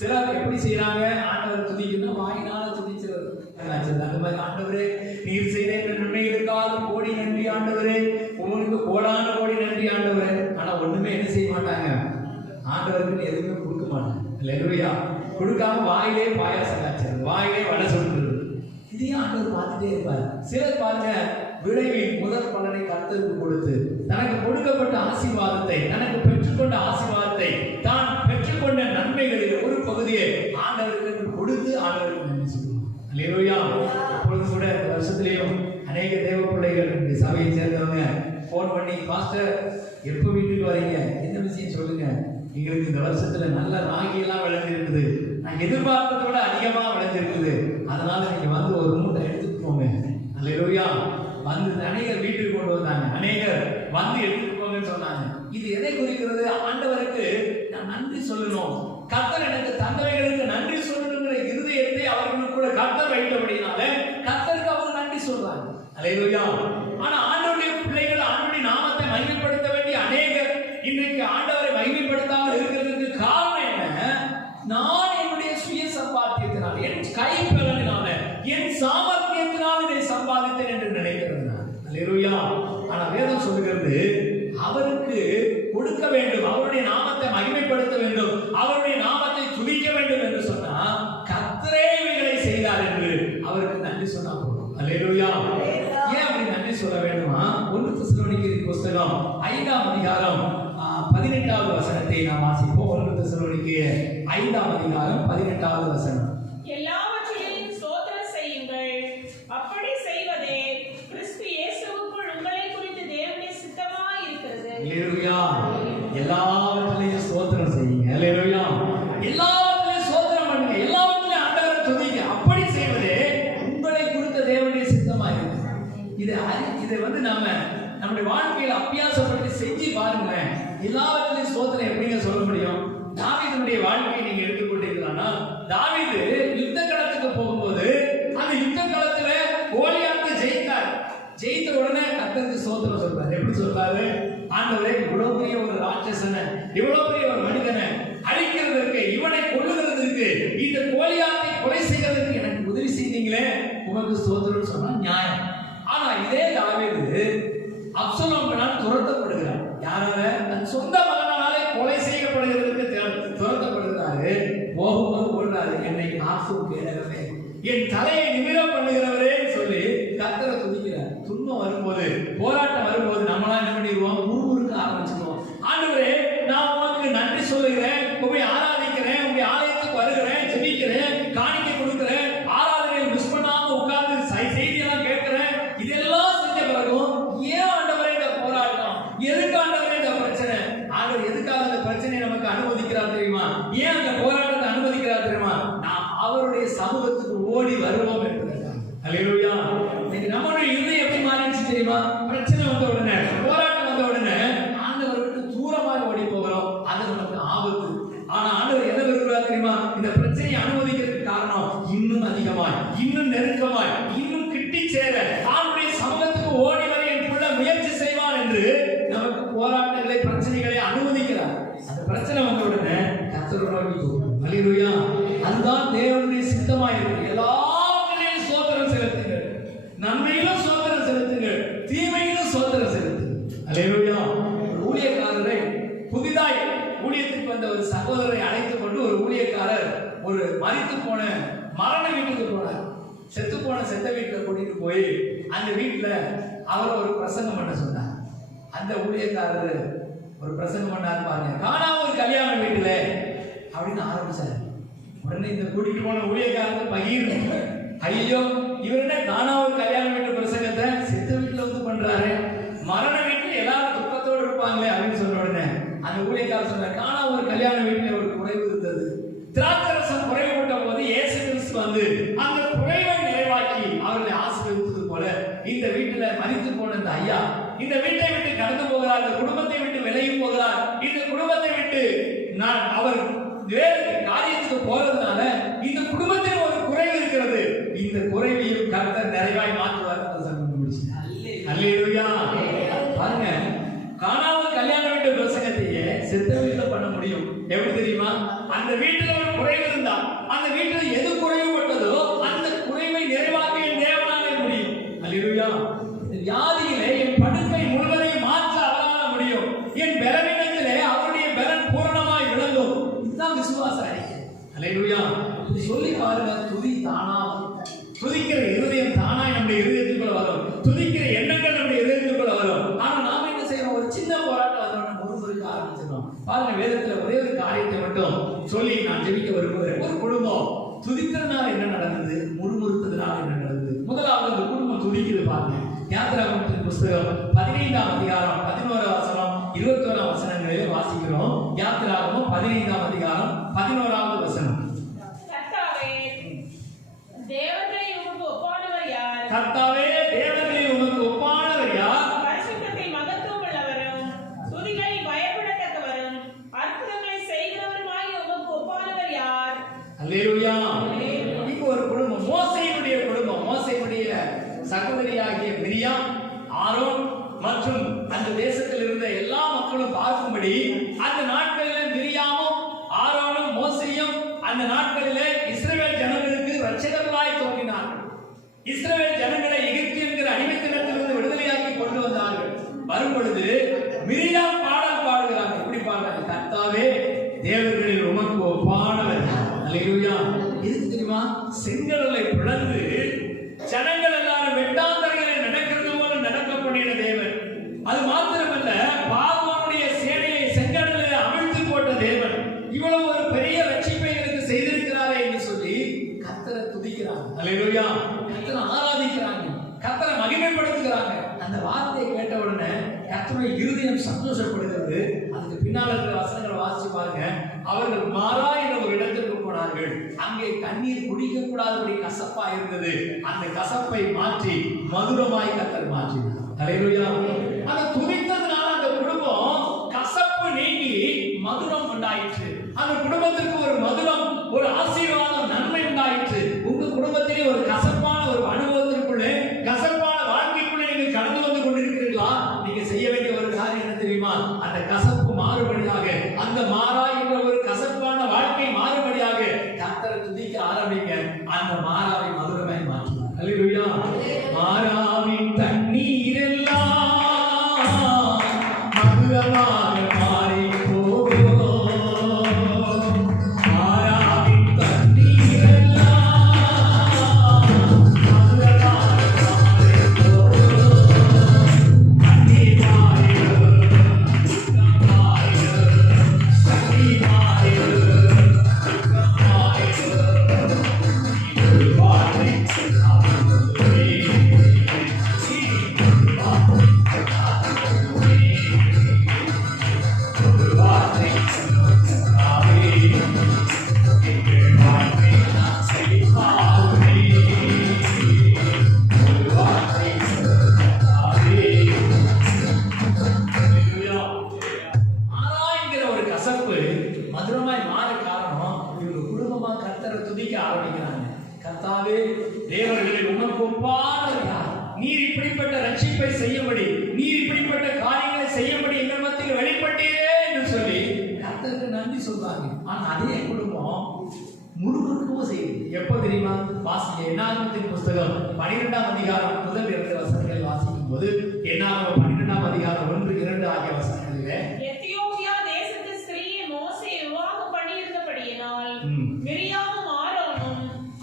சிலர் எப்படி செய்யறாங்க? ஆண்டவர் துதிக்கணும், வாயினால துதிச்சிருவாரு. அந்த மாதிரி ஆண்டவரே நீர் செய்த நன்மைகளுக்காக கோடி நன்றி ஆண்டவரே, உங்களுக்கு கோடான கோடி நன்றி ஆண்டவரே. ஆனா ஒண்ணுமே என்ன செய்ய மாட்டாங்க, ஆண்டவருக்கு எதுவுமே கொடுக்க மாட்டாங்க. அல்லேலூயா. கொடுக்காம வாயிலே பாயாசம் காய்ச்சல், வாயிலே வடை சொல்றது, இதையும் ஆண்டவர் பார்த்துட்டே இருப்பார். சிலர் பாருங்க, விளைவின் முதல் பலனை கர்த்தருக்கு கொடுத்து தனக்கு கொடுக்கப்பட்ட ஆசீர்வாதத்தை, தனக்கு பெற்றுக்கொண்ட ஆசீர்வாதத்தை, தான் பெற்றுக்கொண்ட நன்மைகளில் ஒரு பகுதியை ஆண்டவருக்கு கொடுத்து ஆண்டவருக்கு நன்றி சொல்லுவாங்க. அல்லேலூயா. இப்பொழுது கூட இந்த வருஷத்திலேயும் அநேக தேவ பிள்ளைகள் இந்த சபையை சேர்ந்தவங்க போன் பண்ணி, பாஸ்டர் எப்போ வீட்டுக்கு வரீங்க, என்ன விஷயம் சொல்லுங்க, எங்களுக்கு இந்த வருஷத்துல நல்ல ராகியெல்லாம் விளைஞ்சிருக்குது, நான் எதிர்பார்த்ததை விட அதிகமா விளைஞ்சிருக்குது, அதனால நீங்க வந்து ஒரு மூட்டை எடுத்துட்டு போங்க. அல்லேலூயா. வந்து அநேகர் வீட்டுக்கு கொண்டு வந்தாங்க, அநேகர் வந்து எடுத்துட்டு போங்கன்னு சொன்னாங்க. இது எதை குறிக்கிறது? ஆண்டவருக்கு நான் நன்றி சொல்லணும், கர்த்தர் எனக்கு தந்தவைகளுக்கு நன்றி சொல்லணுங்கிற இருதயத்தை அவர்களுக்குள்ள கர்த்தர் வைத்தபடினால கர்த்தருக்கு அவங்க நன்றி சொல்றாங்க. அல்லேலூயா. ஆனா ஆண்டவருடைய பிள்ளைகள் ஆண்டவருடைய நாமத்தை மகிமைப்படுத்த வேண்டிய அநேகர் இன்றைக்கு ஆண்டவரை மகிமைப்படுத்தாமல் இருக்கிறதுக்கு காரணம் என்ன? நான் என்னுடைய சுய சம்பாத்தியத்தினால், என் கைப்பலனினால, என் சாமர்த்தியத்தினால் இதை சம்பாதித்தேன் என்று நினைக்கிறது. அல்லேலூயா. ஆனா வேதம் சொல்லுகிறது, அவருக்கு கொடுக்க வேண்டும், அவருடைய நாமத்தை மகிமைப்படுத்த வேண்டும், அவருடைய நாமத்தை துதிக்க வேண்டும் என்று சொன்னா கர்த்தரே இவைகளை செய்தார் என்று அவருக்கு நன்றி சொன்னா போதும். அல்லேலூயா. ஏன் அப்படி நன்றி சொல்ல வேண்டுமா? 1 தெசலோனிக்கேயர் புத்தகம் 5ஆம் அதிகாரம் 18வது வசனத்தை நாம் வாசிப்போம். 1 தெசலோனிக்கேயர் 5ஆம் அதிகாரம் 18வது வசனம். எல்லாவற்றிலும் ஸ்தோத்திரம் செய்யுங்கள், அப்படி செய்வதே கிறிஸ்து இயேசுவுக்குள் உங்களை குறித்து தேவனுடைய சித்தமாய் இருக்கிறது. அல்லேலூயா. எல்லாவற்றிலும் ஸ்தோத்திரம் செய்யுங்க. அல்லேலூயா. எல்லாவற்றிலும் ஸ்தோத்திரம் பண்ணுங்க, எல்லாவற்றிலும் ஆண்டவரை துதிங்க, அப்படி செய்வதே உங்களை குறித்த தேவனுடைய சித்தமாய் இருக்கிறது. இதை வந்து நாம நம்முடைய வாழ்க்கையில அபியாசப்பட்டு செஞ்சு பாருங்க. எல்லாவற்றிலும் ஸ்தோத்திரம் எப்படிங்க சொல்ல முடியும்? தாவீதுடைய வாழ்க்கையை நீங்க எடுத்துக்கொண்டீர்களானா, தாவீது யுத்த களத்துக்கு போகும்போது அந்த யுத்த களத்துல கோலியாத்தை ஜெயித்தார். ஜெயித்த உடனே கர்த்தருக்கு ஸ்தோத்திரம் சொல்றாரு. எப்படி சொல்றாரு? ஆண்டவரே, இவ்வளவு பெரிய ஒரு ராட்சசனை, இவ்வளவு பெரிய ஒரு மனிதனை அழிக்கிறதற்கு, இவனை கொல்லுகிறதற்கு, இந்த கோலியாத்தை கொலை செய்கிறதற்கு எனக்கு உதவி செய்தீங்களே, உமக்கு ஸ்தோத்திரம் சொன்னா நியாயம். ஆனா இதே தாவீது அப்சலோமினால் துரத்தப்படுகிறார். யாரால? தன் சொந்த மகனாலே கொலை செய்யப்படுகிறதுக்கு துரத்தப்படுகிறாரு. போகும்போது சொல்றாரு, என்னை காக்கும் கேடகமே, என் தலையை நிமிர பண்ணுகிறவரே சொல்லி கர்த்தரை துதிக்கிறார். துன்பம் வரும்போது, போராட்டம் வரும்போது நம்மளா என்ன பண்ணிடுவோம்? முறுமுறுக்க ஆரம்பிச்சிடுவோம். ஆண்டவரே, நான் உமக்கு நன்றி சொல்லுகிறேன், உம்மை ஆராதிக்கிறேன், உங்களுடைய ஆலயத்துக்கு வருகிறேன், ஜெபிக்கிறேன், காணிக்கை கொடுக்கிறேன், ஆராதனையை மிஸ் பண்ணாம உட்கார்ந்து செய்தியெல்லாம் கேட்கிறேன். இதெல்லாம் செஞ்ச பிறகும் ஏன் ஆண்டவரே இந்த போராட்டம்? எதுக்கு ஆண்டவரே இந்த பிரச்சனை? ஆண்டவர் எதுக்காக அந்த பிரச்சனையை நமக்கு அனுமதிக்கிறார் தெரியுமா? ஏன் அந்த போராட்டத்தை அனுமதிக்கிறார் தெரியுமா? நாம் அவருடைய சமூகத்துக்கு ஓடி வருவோம் என்பதற்காக. அல்லேலூயா. இன்னைக்கு நம்மளுடைய இருதயம் எப்படி மாறிடுச்சு தெரியுமா? பிரச்சனை வந்த உடனே, போராட்டம் வந்த உடனே ஆண்டவரை விட்டு தூரமாக ஓடி போகிறோம். அது நமக்கு ஆபத்து. ஆனா ஆண்டவர் என்ன விரும்புகிறார் தெரியுமா? இந்த பிரச்சனையை அனுமதிக்கிறதுக்கு காரணம் இன்னும் அதிகமாய், இன்னும் நெருக்கமாய், இன்னும் கிட்டி சேர ஆண்டவருடைய சமூகத்துக்கு ஓடி வர என் பிள்ளை முயற்சி செய்வான் என்று நமக்கு போராட்டங்களை, பிரச்சனைகளை அனுமதிக்கிறார். அந்த பிரச்சனை வந்த உடனே கர்த்தரை நோக்கி போகும். அல்லேலூயா. அதுதான் தேவனுடைய சித்தமாய் இருக்கு. எல்லாவற்றிலும் ஸ்தோத்திரம் செலுத்துங்கள், நன்மையிலும் ஸ்தோத்திரம் செலுத்துங்கள், தீமையிலும் ஸ்தோத்திரம் செலுத்துங்கள். அல்லேலூயா. ஊழியக்காரரை புதிதாய் ஊழியத்துக்கு வந்த ஒரு சகோதரரை அழைத்துக் கொண்டு ஒரு ஊழியக்காரர் ஒரு மரித்து போன மரண வீட்டுக்கு போனார். செத்து போன செத்த வீட்டுல கூட்டிட்டு போய் அந்த வீட்டுல அவர் ஒரு பிரசங்கம் பண்ண சொன்னார். அந்த ஊழியக்காரர் ஒரு பிரசங்கம் பண்ணார் பாருங்க. காணாம ஒரு கல்யாண வீட்டுல அப்படின்னு ஆரம்பிச்சாரு. உடனே இந்த கூட்டிட்டு போன ஊழியக்காரர் பகிர்ந்து, ஐயோ, இவர் என்ன காணாம ஒரு கல்யாண வீட்டு பிரசங்கத்தை செத்த வீட்டுல வந்து பண்றாரு, மரண வீட்டுல எல்லாரும் துக்கத்தோடு இருப்பாங்களே அப்படின்னு சொன்ன உடனே அந்த ஊழியக்காரர் சொன்னார், காணாம ஒரு கல்யாண வீட்டுல ஒரு குறைவு இருந்தது. திராட்சரசம் குறைவுபட்ட போது இயேசு கிறிஸ்து வந்து அந்த குறைவை நிறைவாக்கி அவர்களை ஆசீர்வதித்தது போல இந்த வீட்டுல மரித்து போன இந்த ஐயா இந்த வீட்டை விட்டு கடந்து போகிறார், இந்த குடும்பத்தை விட்டு விலகி போகிறார். இந்த குடும்பத்தை விட்டு அவர் வேறு காரியத்துக்கு போறதுனால இந்த குடும்பத்தில் ஒரு குறைவு இருக்கிறது. இந்த குறைவையும் கர்த்தர் நிறைவாய் மாற்றுவார். அல்லேலூயா. பாருங்க, காணாமல் கல்யாண வீட்டு பிரசங்கத்தையே செத்த வீட்டுல பண்ண முடியும். எப்படி தெரியுமா? அந்த வீட்டுல ஒரு குறைவு அந்த வீட்டில் எது குறைவுபட்டதோ அந்த குறைவை நிறைவாக்க என் தேவனாலே முடியும். அல்லேலூயா. வியாதியிலே என் படுக்கை முழுவதையும் மாற்ற அவரால் முடியும். என் பலவீனத்திலே அவருடைய பலன் பூரணமாய் விளங்கும். இதுதான் விசுவாச அறிக்கை. அல்லேலூயா. இது சொல்லி பாருங்க. துதி தானா துதிக்கிற இருதயம் தானா நம்முடைய இருதயத்துக்குள்ள வரும். துதிக்கிற எண்ணங்கள் நம்முடைய இருதயத்துக்குள்ள வரும். ஆனா நாம என்ன செய்யறோம்? ஒரு சின்ன போராட்டம் அதோட முறுமுறுக்க ஆரம்பிச்சிடணும். பாருங்க, வேதத்துல ஒரே ஒரு காரியத்தை மட்டும் சொல்லி நான் ஜெபிக்க விரும்புகிறேன். ஒரு குடும்பம் துதிக்கிறதுனால என்ன நடந்தது, முறுமுறுத்ததுனால என்ன நடந்தது? முதலாவது அந்த குடும்பம் துதிக்குது. பாருங்க, யாத்திராகமத்தின் புஸ்தகம் 15ஆம் அதிகாரம் 11 வசனம் 21 வசனங்களிலே வாசிக்கிறோம். யாத்திராகமம் 15ஆம் அதிகாரம் 11வது வசனம். கர்த்தாவே, தேவர்களில் உமக்கு ஒப்பானவர் யார்? பரிசுத்தத்தில் மகத்துவம் உள்ளவரும் துதிகளில் பயப்படத்தக்கவரும் அற்புதங்களை செய்கிறவருமாய் உமக்கு ஒப்பானவர் யார்? அல்லேலூயா. இப்போ ஒரு குடும்பம், மோசேயினுடைய குடும்பம், மோசேயினுடைய சகோதரியாகிய மிரியாம், ஆரோன் மற்றும் அந்த தேசத்தில் இருந்த எல்லா மக்களும் பார்க்கும்படி அந்த நாட்களில் மிரியாமும் ஆரோனும் மோசேயும் அந்த நாட்களிலே இஸ்ரவேல் ஜனங்களுக்கு இரட்சகர்களாய் தோன்றினார்கள். இஸ்ரவேல் ஜனங்களை எகிப்து என்கிற அடிமைத்தனத்திலிருந்து விடுதலையாக்கி கொண்டு வந்தார்கள். வரும் பொழுது மிரியாம் பாடல் பாடுகிறாங்க. எப்படி பாடுறாங்க? கர்த்தாவே, தேவர்களில் உமக்கு ஒப்பானவர். அல்லேலூயா. எதுக்கு தெரியுமா? செங்கடலை பிளந்து ஜனங்கள் எல்லாரும் வெட்டாந்தரைகளை நடக்கிறது போல நடக்க பண்ணின தேவன். அது மாத்திரமல்ல, பார்வோனுடைய சேனையை செங்கடலில் அமிழ்த்தி போட்ட தேவன். இவ்வளவு ஒரு பெரிய ரட்சிப்பை எனக்கு செய்திருக்கிறாரே என்று சொல்லி கர்த்தரை துதிக்கிறாங்க. அல்லேலூயா. கர்த்தரை ஆராதிக்கிறாங்க, கர்த்தரை மகிமைப்படுத்துகிறாங்க. அந்த வார்த்தையை கேட்ட உடனே கர்த்தருடைய இருதயம் சந்தோஷப்படுகிறது. அதுக்கு பின்னால் இருக்கிற வசனங்களை வாசிச்சு பாருங்க. அவர்கள் மாறா என்ற ஒரு இடத்திற்கு போனார்கள். அங்கே தண்ணீர் குடிக்க கூடாதபடி கசப்பா இருந்தது. அந்த கசப்பை மாற்றி மதுரமாய் கர்த்தர் மாற்றினார். அல்லேலூயா. அந்த துதித்ததுனால அந்த குடும்பம் கசப்பு நீங்கி மதுரம் உண்டாயிற்று. அந்த குடும்பத்திற்கு ஒரு மதுரம், ஒரு ஆசீர்வாதம், நன்மை உண்டாயிற்று. உங்க குடும்பத்திலே ஒரு கசப்பான ஒரு அனுபவத்திற்குள்ளே, கசப்பான வாழ்க்கைக்குள்ளே நீங்கள் கடந்து வந்து கொண்டிருக்கிறீர்களா? நீங்க செய்ய வேண்டிய ஒரு காரியம் என்ன தெரியுமா? அந்த கசப்பு மாறுபடியாக, அந்த மாறா என்ற ஒரு கசப்பான வாழ்க்கை மாறுபடியாக கர்த்தரை துதிக்க ஆரம்பிங்க. அந்த மாறாவை மதுரமாய் மாற்றுவார். அல்லேலூயா. மாறாவின் தண்ணீர் எல்லாம் மதுரமாக மாறி போகும். மாறாவின் தண்ணீர் எல்லாம் மதுரமாக மாறி போகும். தண்ணீர் மாறிடும், சுத்தம் மாறிடும், சக்தி மாறிடும், சுத்தம் மாறிடும். இது வார்த்தை மதுரமாய் மாற காரணம் இவங்க குடும்பமா கர்த்தரை துதிக்க ஆரம்பிக்கிறாங்க. கர்த்தாவே, தேவர்களில் உமக்கு ஒப்பானவர் யார்? நீர் இப்படிப்பட்ட ரட்சிப்பை செய்யும்படி, நீர் இப்படிப்பட்ட காரியங்களை செய்யும்படி எங்கள் மத்தியில் வெளிப்பட்டீரே என்று சொல்லி கர்த்தருக்கு நன்றி சொல்றாங்க. ஆனா அதே குடும்பம் முழுமுழுக்கவும் செய்யுது. எப்போ தெரியுமா? வாசிக்க என்னாகமத்தின் புஸ்தகம் 12ஆம் அதிகாரம் முதல் 2 வசனங்களை வாசிக்கும் போது, என்னாகமம் 12ஆம் அதிகாரம் 1, 2 ஆகிய வசனங்களிலே எத்தியோப்பியா தேசத்து ஸ்திரீயை மோசே விவாகம் பண்ணியிருந்தபடியினால் மிரியாமும் ஆரோனும்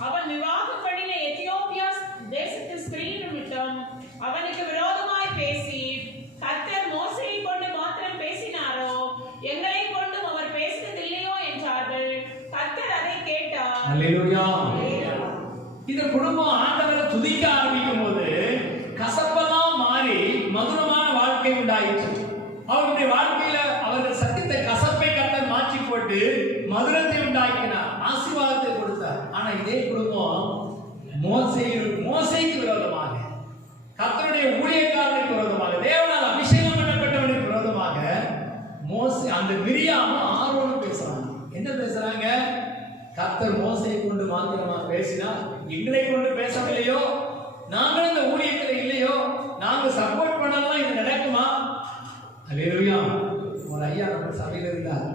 அவன் விவாகம் பண்ணின எத்தியோப்பியா தேசத்து ஸ்திரீ நிமித்தம் அவனுக்கு விரோதமாய் பேசி, கர்த்தர் மோசேயை கொண்டு மாத்திரம் பேசினாரோ, எங்களை கொண்டும் அவர் பேசினதில்லையோ என்றார்கள். கர்த்தர் அதை கேட்டார். அல்லேலூயா. இந்த குடும்பம் ஆண்டவரை துதிக்க ஆரம்பிக்கும் போது கசப்பெல்லாம் மாறி மதுரமான வாழ்க்கை உண்டாயிற்று. அவருடைய வாழ்க்கையில அவர்கள் சத்தித்த கசப்பை கர்த்தர் மாற்றி போட்டு மதுரத்தை உண்டாக்கினார், ஆசீர்வாதத்தை கொடுத்தார். ஆனா இதே குடும்பம் மோசேக்கு விரோதமாக, கர்த்தருடைய ஊழியக்காரனுக்கு விரோதமாக, தேவனால் அபிஷேகம் பண்ணப்பட்டவனுக்கு விரோதமாக மோசே, அந்த மிரியாமும் ஆரோனும் பேசுறாங்க. என்ன பேசுறாங்க? கர்த்தர் மோசேயை கொண்டு மாத்திரமா பேசினா, எங்களை கொண்டு பேசவில்லையோ, நாங்களும் இந்த ஊழியத்தில் இல்லையோ, நாங்க சப்போர்ட் பண்ணலாம், இது நடக்குமா? அல்லேலூயா. ஒரு ஐயா நம்ம சபையில் இருந்தார்.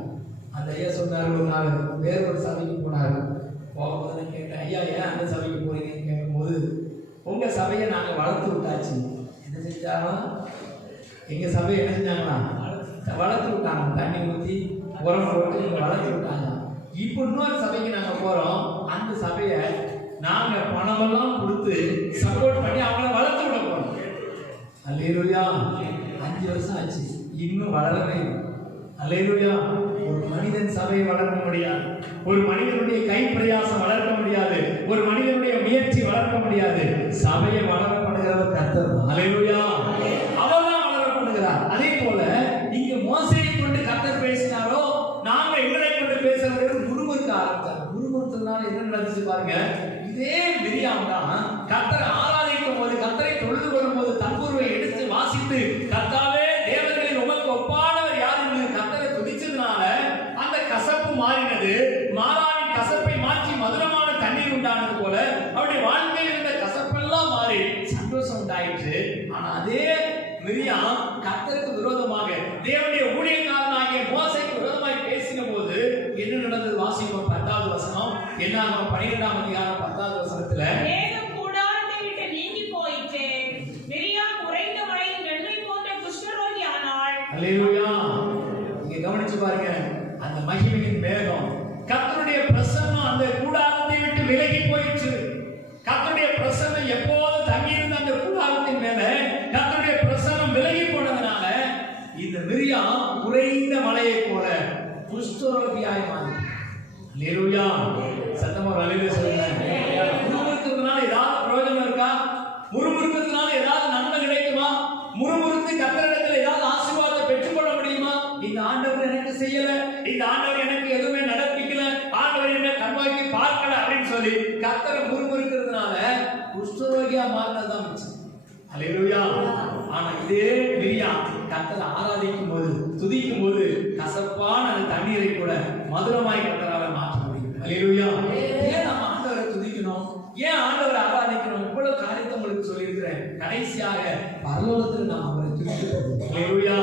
அந்த ஐயா சொன்னார், ஒரு நாள் வேற ஒரு சபைக்கு போனார். போகும்போது நான் கேட்டேன், ஐயா ஏன் அந்த சபைக்கு போறீங்கன்னு கேட்கும்போது, உங்க சபையை நாங்க வளர்த்து விட்டாச்சு. என்ன செஞ்சாலும் எங்க சபையை என்ன செஞ்சாங்களா, வளர்த்து விட்டாங்க. தண்ணி ஊற்றி உரம் போட்டு இங்க வளர்த்து விட்டாங்க. இப்போ இன்னொரு சபைக்கு நாங்க போறோம். அந்த சபையை நாங்க பணமெல்லாம் கொடுத்து சப்போர்ட் பண்ணி அவங்கள வளர்த்து விட போறோம். அல்லேலூயா. 5 வருஷம் ஆச்சு, இன்னும் வளரவே இல்லை. அல்லேலூயா. ஒரு மனிதன் சபையை வளர்க்க முடியாது, ஒரு மனிதனுடைய கை பிரயாசம் வளர்க்க முடியாது, ஒரு மனிதனுடைய முயற்சி வளர்க்க முடியாது. சபையை வளரப்படுகிறவர் கர்த்தர். அல்லேலூயா. அவர்தான் வளரப்படுகிறார். அதே போல இங்க மோசேயை கொண்டு கர்த்தர் பேசினாரோ, நாங்க எங்களை கொண்டு பேசுறது குருமுறுக்க ஆரம்பித்தார். குருமுறுத்ததுனால என்ன நடந்துச்சு பாருங்க. இதே மிரியாம் தான் கர்த்தரை ஆராதிக்கும் போது, கர்த்தரை தொழுது கொள்ளும் போது தம்புருவை எடுத்து வாசித்து, கர்த்தாவே தேவர்களில் உமக்கு ஒப்பானவர் யார் என்று கர்த்தரை துதிச்சதுனால அந்த கசப்பு மாறினது. மாறாவின் கசப்பை மாற்றி மதுரமான தண்ணீர் உண்டானது போல அவருடைய வாழ்க்கையில் இருந்த கசப்பெல்லாம் மாறி சந்தோஷம் உண்டாயிற்று. ஆனா அதே மிரியாம் கர்த்தருக்கு விரோதமாக, தேவனுடைய ஊழியக்காரனாகிய மோசேக்கு விரோதமாக பேசின போது என்ன நடந்தது? வாசிப்போம் 10வது வசனம். என்னாகும் 12ஆம் அதிகாரம் 10வது வசனத்துல, மேகம் கூடாரத்தை விட்டு நீங்கி போயிற்று, மிரியாம் உறைந்த மழையில் வெண்மை போன்ற குஷ்டரோகி ஆனாள். அல்லேலூயா. இங்க கவனிச்சு பாருங்க, அந்த மகிமையின் மேகம், கர்த்தருடைய பிரசன்னம் அந்த கூடாரத்தை விட்டு விலகி போயிற்று. கர்த்தருடைய பிரசன்னம் எப்போது தங்கியிருந்த அந்த கூடாரத்தின் மேல கர்த்தருடைய பிரசன்னம் விலகி போனதுனால இந்த மிரியாம் உறைந்த மலையை போல குஷ்டரோகியாய் மாறி. அல்லேலூயா. சத்தமா அல்லேலூயா சொல்லுங்க. முறுமுறுக்கிறதுனால ஏதாவது பிரயோஜனம் இருக்கா? முறுமுறுக்கிறதுனால ஏதாவது நன்மை கிடைக்குமா? முறுமுறுத்து கர்த்தரிடத்தில் ஏதாவது ஆசீர்வாதத்தை பெற்றுக்கொள்ள முடியுமா? இந்த ஆண்டவர் எனக்கு செய்யல, இந்த ஆண்டவர் எனக்கு எதுவுமே நடப்பிக்கல, ஆண்டவர் என்ன கண்வாக்கி பார்க்கல அப்படின்னு சொல்லி கர்த்தரை முறுமுறுக்கிறதுனால குஷ்டரோகியா மாறினதுதான் மிச்சம். அல்லேலூயா. ஆனா இதே மிரியாம் கர்த்தரை ஆராதிக்கும் போது, துதிக்கும் போது கசப்பான அந்த தண்ணீரை கூட மதுரமாய் கர்த்தரால மாற்ற முடியும். அல்லேலூயா. ஏன் நம்ம ஆண்டவரை துதிக்கணும்? ஏன் ஆண்டவரை ஆராதிக்கணும்? இவ்வளவு காரியத்தை உங்களுக்கு சொல்லியிருக்கிறேன். கடைசியாக பரலோகத்தில் நாம் அவரை துதிக்கிறோம். அல்லேலூயா.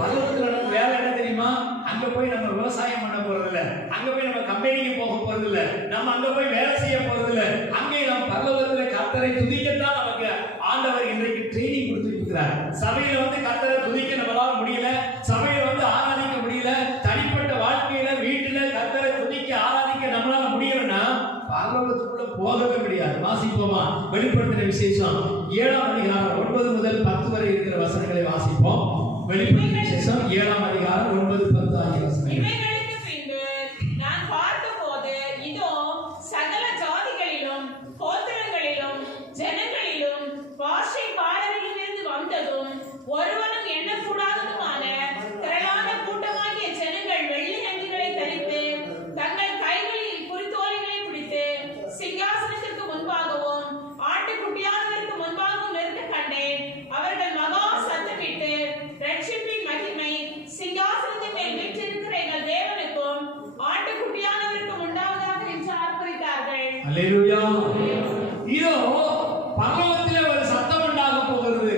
பரலோகத்தில் நமக்கு வேலை என்ன தெரியுமா? அங்க போய் நம்ம விவசாயம் பண்ண போறது இல்ல, அங்க போய் நம்ம கம்பெனிக்கு போக போறது இல்ல, நம்ம அங்க போய் வேலை செய்ய போறது இல்ல. அங்கே நாம் பரலோகத்தில் கர்த்தரை துதிக்கத்தான் நமக்கு ஆண்டவர் இன்றைக்கு ட்ரைனிங் கொடுத்துட்டு இருக்கிறார். சபையில வந்து கர்த்தரை துதிக்க நம்மளால முடியல, சபையில வந்து ஆராதிக்க முடியல, தனிப்பட்ட வாழ்க்கையில வீட்டுல கர்த்தரை துதிக்க ஆராதிக்க நம்மளால முடியலன்னா பரலோகத்துக்குள்ள போகவே முடியாது. வாசிப்போமா? வெளிப்படுத்தின விசேஷம் 7ஆம் அதிகாரம் 9 முதல் 10 வரை இருக்கிற வசனங்களை வாசிப்போம். வெளிப்படுத்தின விசேஷம் 7ஆம் அதிகாரம் 9, 10 ஆகிய வசனங்கள். இவைகளுக்கு பின்பு நான் பார்த்தபோது இதோ சகல ஜாதிகளிலும் கோத்திரங்களிலும் ஜனங்களிலும் பாஷைக்காரரிலிருந்து வந்ததும் ஒருவனும் எண்ணக்கூடாததுமான திரளான கூட்டமாகிய ஜனங்கள் வெள்ளி அங்கிகளை தரித்து தங்கள் கைகளில் குருத்தோலைகளை பிடித்து சிங்காசனத்திற்கு முன்பாகவும் ஆட்டுக்குட்டியானதற்கு முன்பாகவும் நிற்க கண்டேன். அவர்கள் மகா சத்தமிட்டு ரட்சிப்பின் மகிமை சிங்காசனத்தின் மேல் வீற்றிருக்கிற எங்கள் தேவனுக்கும் ஆட்டுக்குட்டியானவருக்கும் உண்டாவதாக என்று ஆர்ப்பரித்தார்கள். அல்லேலூயா. இதோ பரலோகத்திலே ஒரு சத்தம் உண்டாக போகிறது,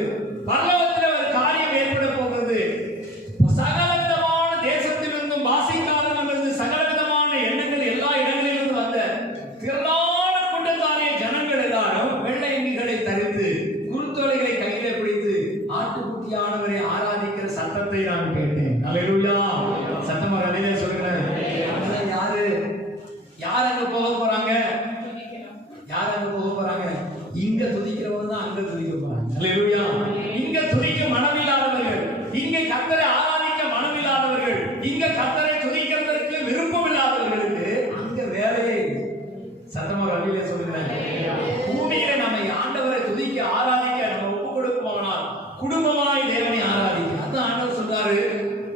பரலோகத்திலே ஒரு காரியம் ஏற்பட போகிறது. சகலவிதமான தேசத்திலிருந்தும் பாஷைக்காரர்களிலிருந்து சகலவிதமான எண்ணங்கள் எல்லா இடங்களிலிருந்து வந்த திரளான கூட்டத்தாரிய ஜனங்கள் எல்லாரும் வெள்ளை அங்கிகளை தரித்து குருத்தோலைகளை கையிலே பிடித்து ஆட்டுக்குட்டியானவரை ஆராதிக்கிற சத்தத்தை நான் கேட்டேன். அல்லேலூயா. சத்தமா அல்லேலூயா சொல்கிறேன். யாரு யார் அங்க போக போறாங்க? யார் அங்க போக போறாங்க? இங்க துதிக்கிறவங்க தான் அங்க துதிக்க போறாங்க. அல்லேலூயா. இங்க துதிக்க மனமில்லாதவர்கள், இங்க கர்த்தரை ஆராதிக்க மனமில்லாதவர்கள், இங்க கர்த்தரை துதிக்கிறதற்கு விருப்பம் இல்லாதவர்களுக்கு அங்க வேலையே இல்லை. சத்தமா அல்லேலூயா சொல்லுங்க. பூமியில நம்ம ஆண்டவரை துதிக்க ஆராதிக்க நம்ம ஒப்பு கொடுப்போம்னால் குடும்பமாய் தேவனை ஆராதிக்க. அதான் ஆண்டவர் சொல்றாரு,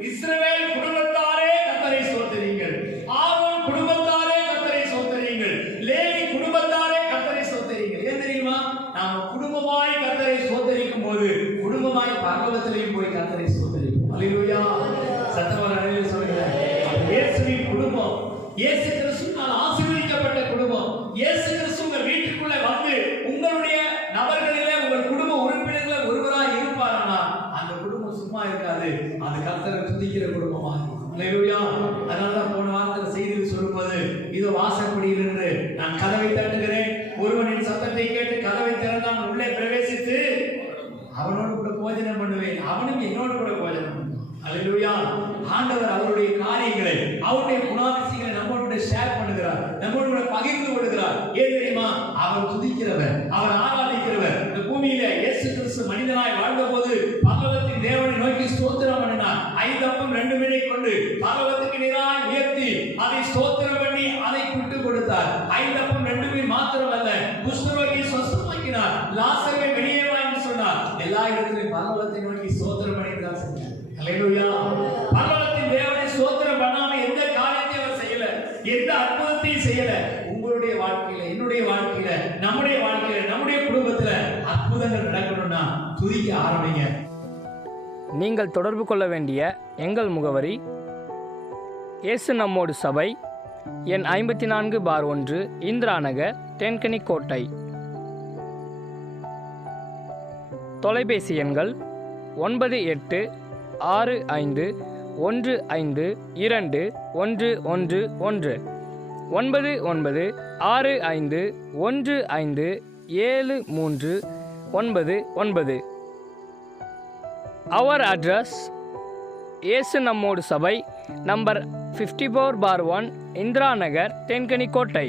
இஸ்ரவேல் குடும்பத்தாரே கர்த்தரை ஸ்தோத்திரியுங்கள், ஆரோன் குடும்பத்தாரே கர்த்தரை ஸ்தோத்திரியுங்கள், லேவி குடும்பத்தாரே கர்த்தரை ஸ்தோத்திரியுங்கள். ஏன் தெரியுமா? நாம குடும்பமாய் கர்த்தரை ஸ்தோத்திரிக்கும் போது குடும்பமாய் பரலோகத்திலேயும் போய் கர்த்தரை ஸ்தோத்திரிப்போம். அல்லேலூயா. சத்தமா அல்லேலூயா சொல்லுங்க. இயேசுவின் குடும்பம், இயேசு கிறிஸ்துவினால் ஆசீர்வதிக்கப்பட்ட குடும்பம். இயேசு கிறிஸ்து உங்கள் வீட்டுக்குள்ள வந்து உங்களுடைய நபர்களிலே உங்கள் குடும்ப உறுப்பினர்கள் ஒருவராய் இருப்பாரானால் அந்த குடும்பம் சும்மா இருக்காது, அது கர்த்தரை துதிக்கிற குடும்பமா இருக்கும். அல்லேலூயா. அதனால தான் போன வாரத்தில் செய்தியில் சொல்லும்போது இதோ வாசற்படியில் இருந்து நான் கதவை தட்டுகிறேன், ஒருவனின் சத்தத்தை கேட்டு கதவை திறந்தான், உள்ளே பிரவேசித்து அவனோடு கூட போஜனம் பண்ணுவேன், அவனும் என்னோடு கூட போஜனம் பண்ணுவான். அல்லேலூயா. ஆண்டவர் அவருடைய காரியங்களை, அவருடைய குணாதிசயங்களை நம்மோடு ஷேர் பண்ணுகிறார், நம்மோடு கூட பகிர்ந்து கொள்கிறார். ஏன் தெரியுமா? அவர் துதிக்கிறவர், அவர் ஆராதிக்கிறவர். இந்த பூமியில இயேசு கிறிஸ்து மனிதனாய் வாழ்ந்தபோது பரலோகத்தின் தேவனை நோக்கி ஸ்தோத்திரம் பண்ணினார். 5 அப்பம் 2 மீனை கொண்டு பரலோகத்துக்கு நேராய் உயர்த்தி அதை ஸ்தோத்திரம் பண்ணி அதை விட்டு கொடுத்தார். 5 அப்பம் 2 மீன் மாத்திரமல்ல, குஷ்டரோகியை சுஸ்தமாக்கினார், லாசருவை வெளியே வா என்று சொன்னார். எல்லா இடத்திலும் பரலோகத்தை நோக்கி ஸ்தோத்திரம் பண்ணிதான் செஞ்சார். அல்லேலூயா. பரலோகத்தின் தேவனை ஸ்தோத்திரம் பண்ணாம எந்த காரியத்தையும் அவர் செய்யல, எந்த அற்புதத்தையும் செய்யல. உங்களுடைய வாழ்க்கையில, என்னுடைய வாழ்க்கையில, நம்முடைய வாழ்க்கையில, நம்முடைய குடும்பத்துல அற்புதங்கள் நடக்கணும்னா துதிக்க ஆரம்பிங்க. நீங்கள் தொடர்பு கொள்ள வேண்டிய எங்கள் முகவரி: இயேசு நம்மோடு சபை, எண் 54/1, இந்திரா நகர், தென்கனிக்கோட்டை. தொலைபேசி எண்கள் 9865152111, 9965157399. Our address: இயேசு நம்மோடு சபை, number 54/1, Indira Nagar, Denkanikottai.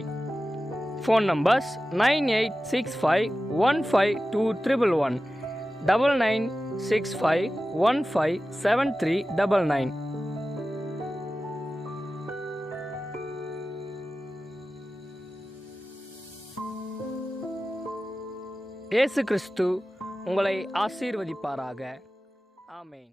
Phone numbers 9865152311, 9965157399. இயேசு கிறிஸ்து உங்களை ஆசீர்வதிப்பாராக. ஆமென்.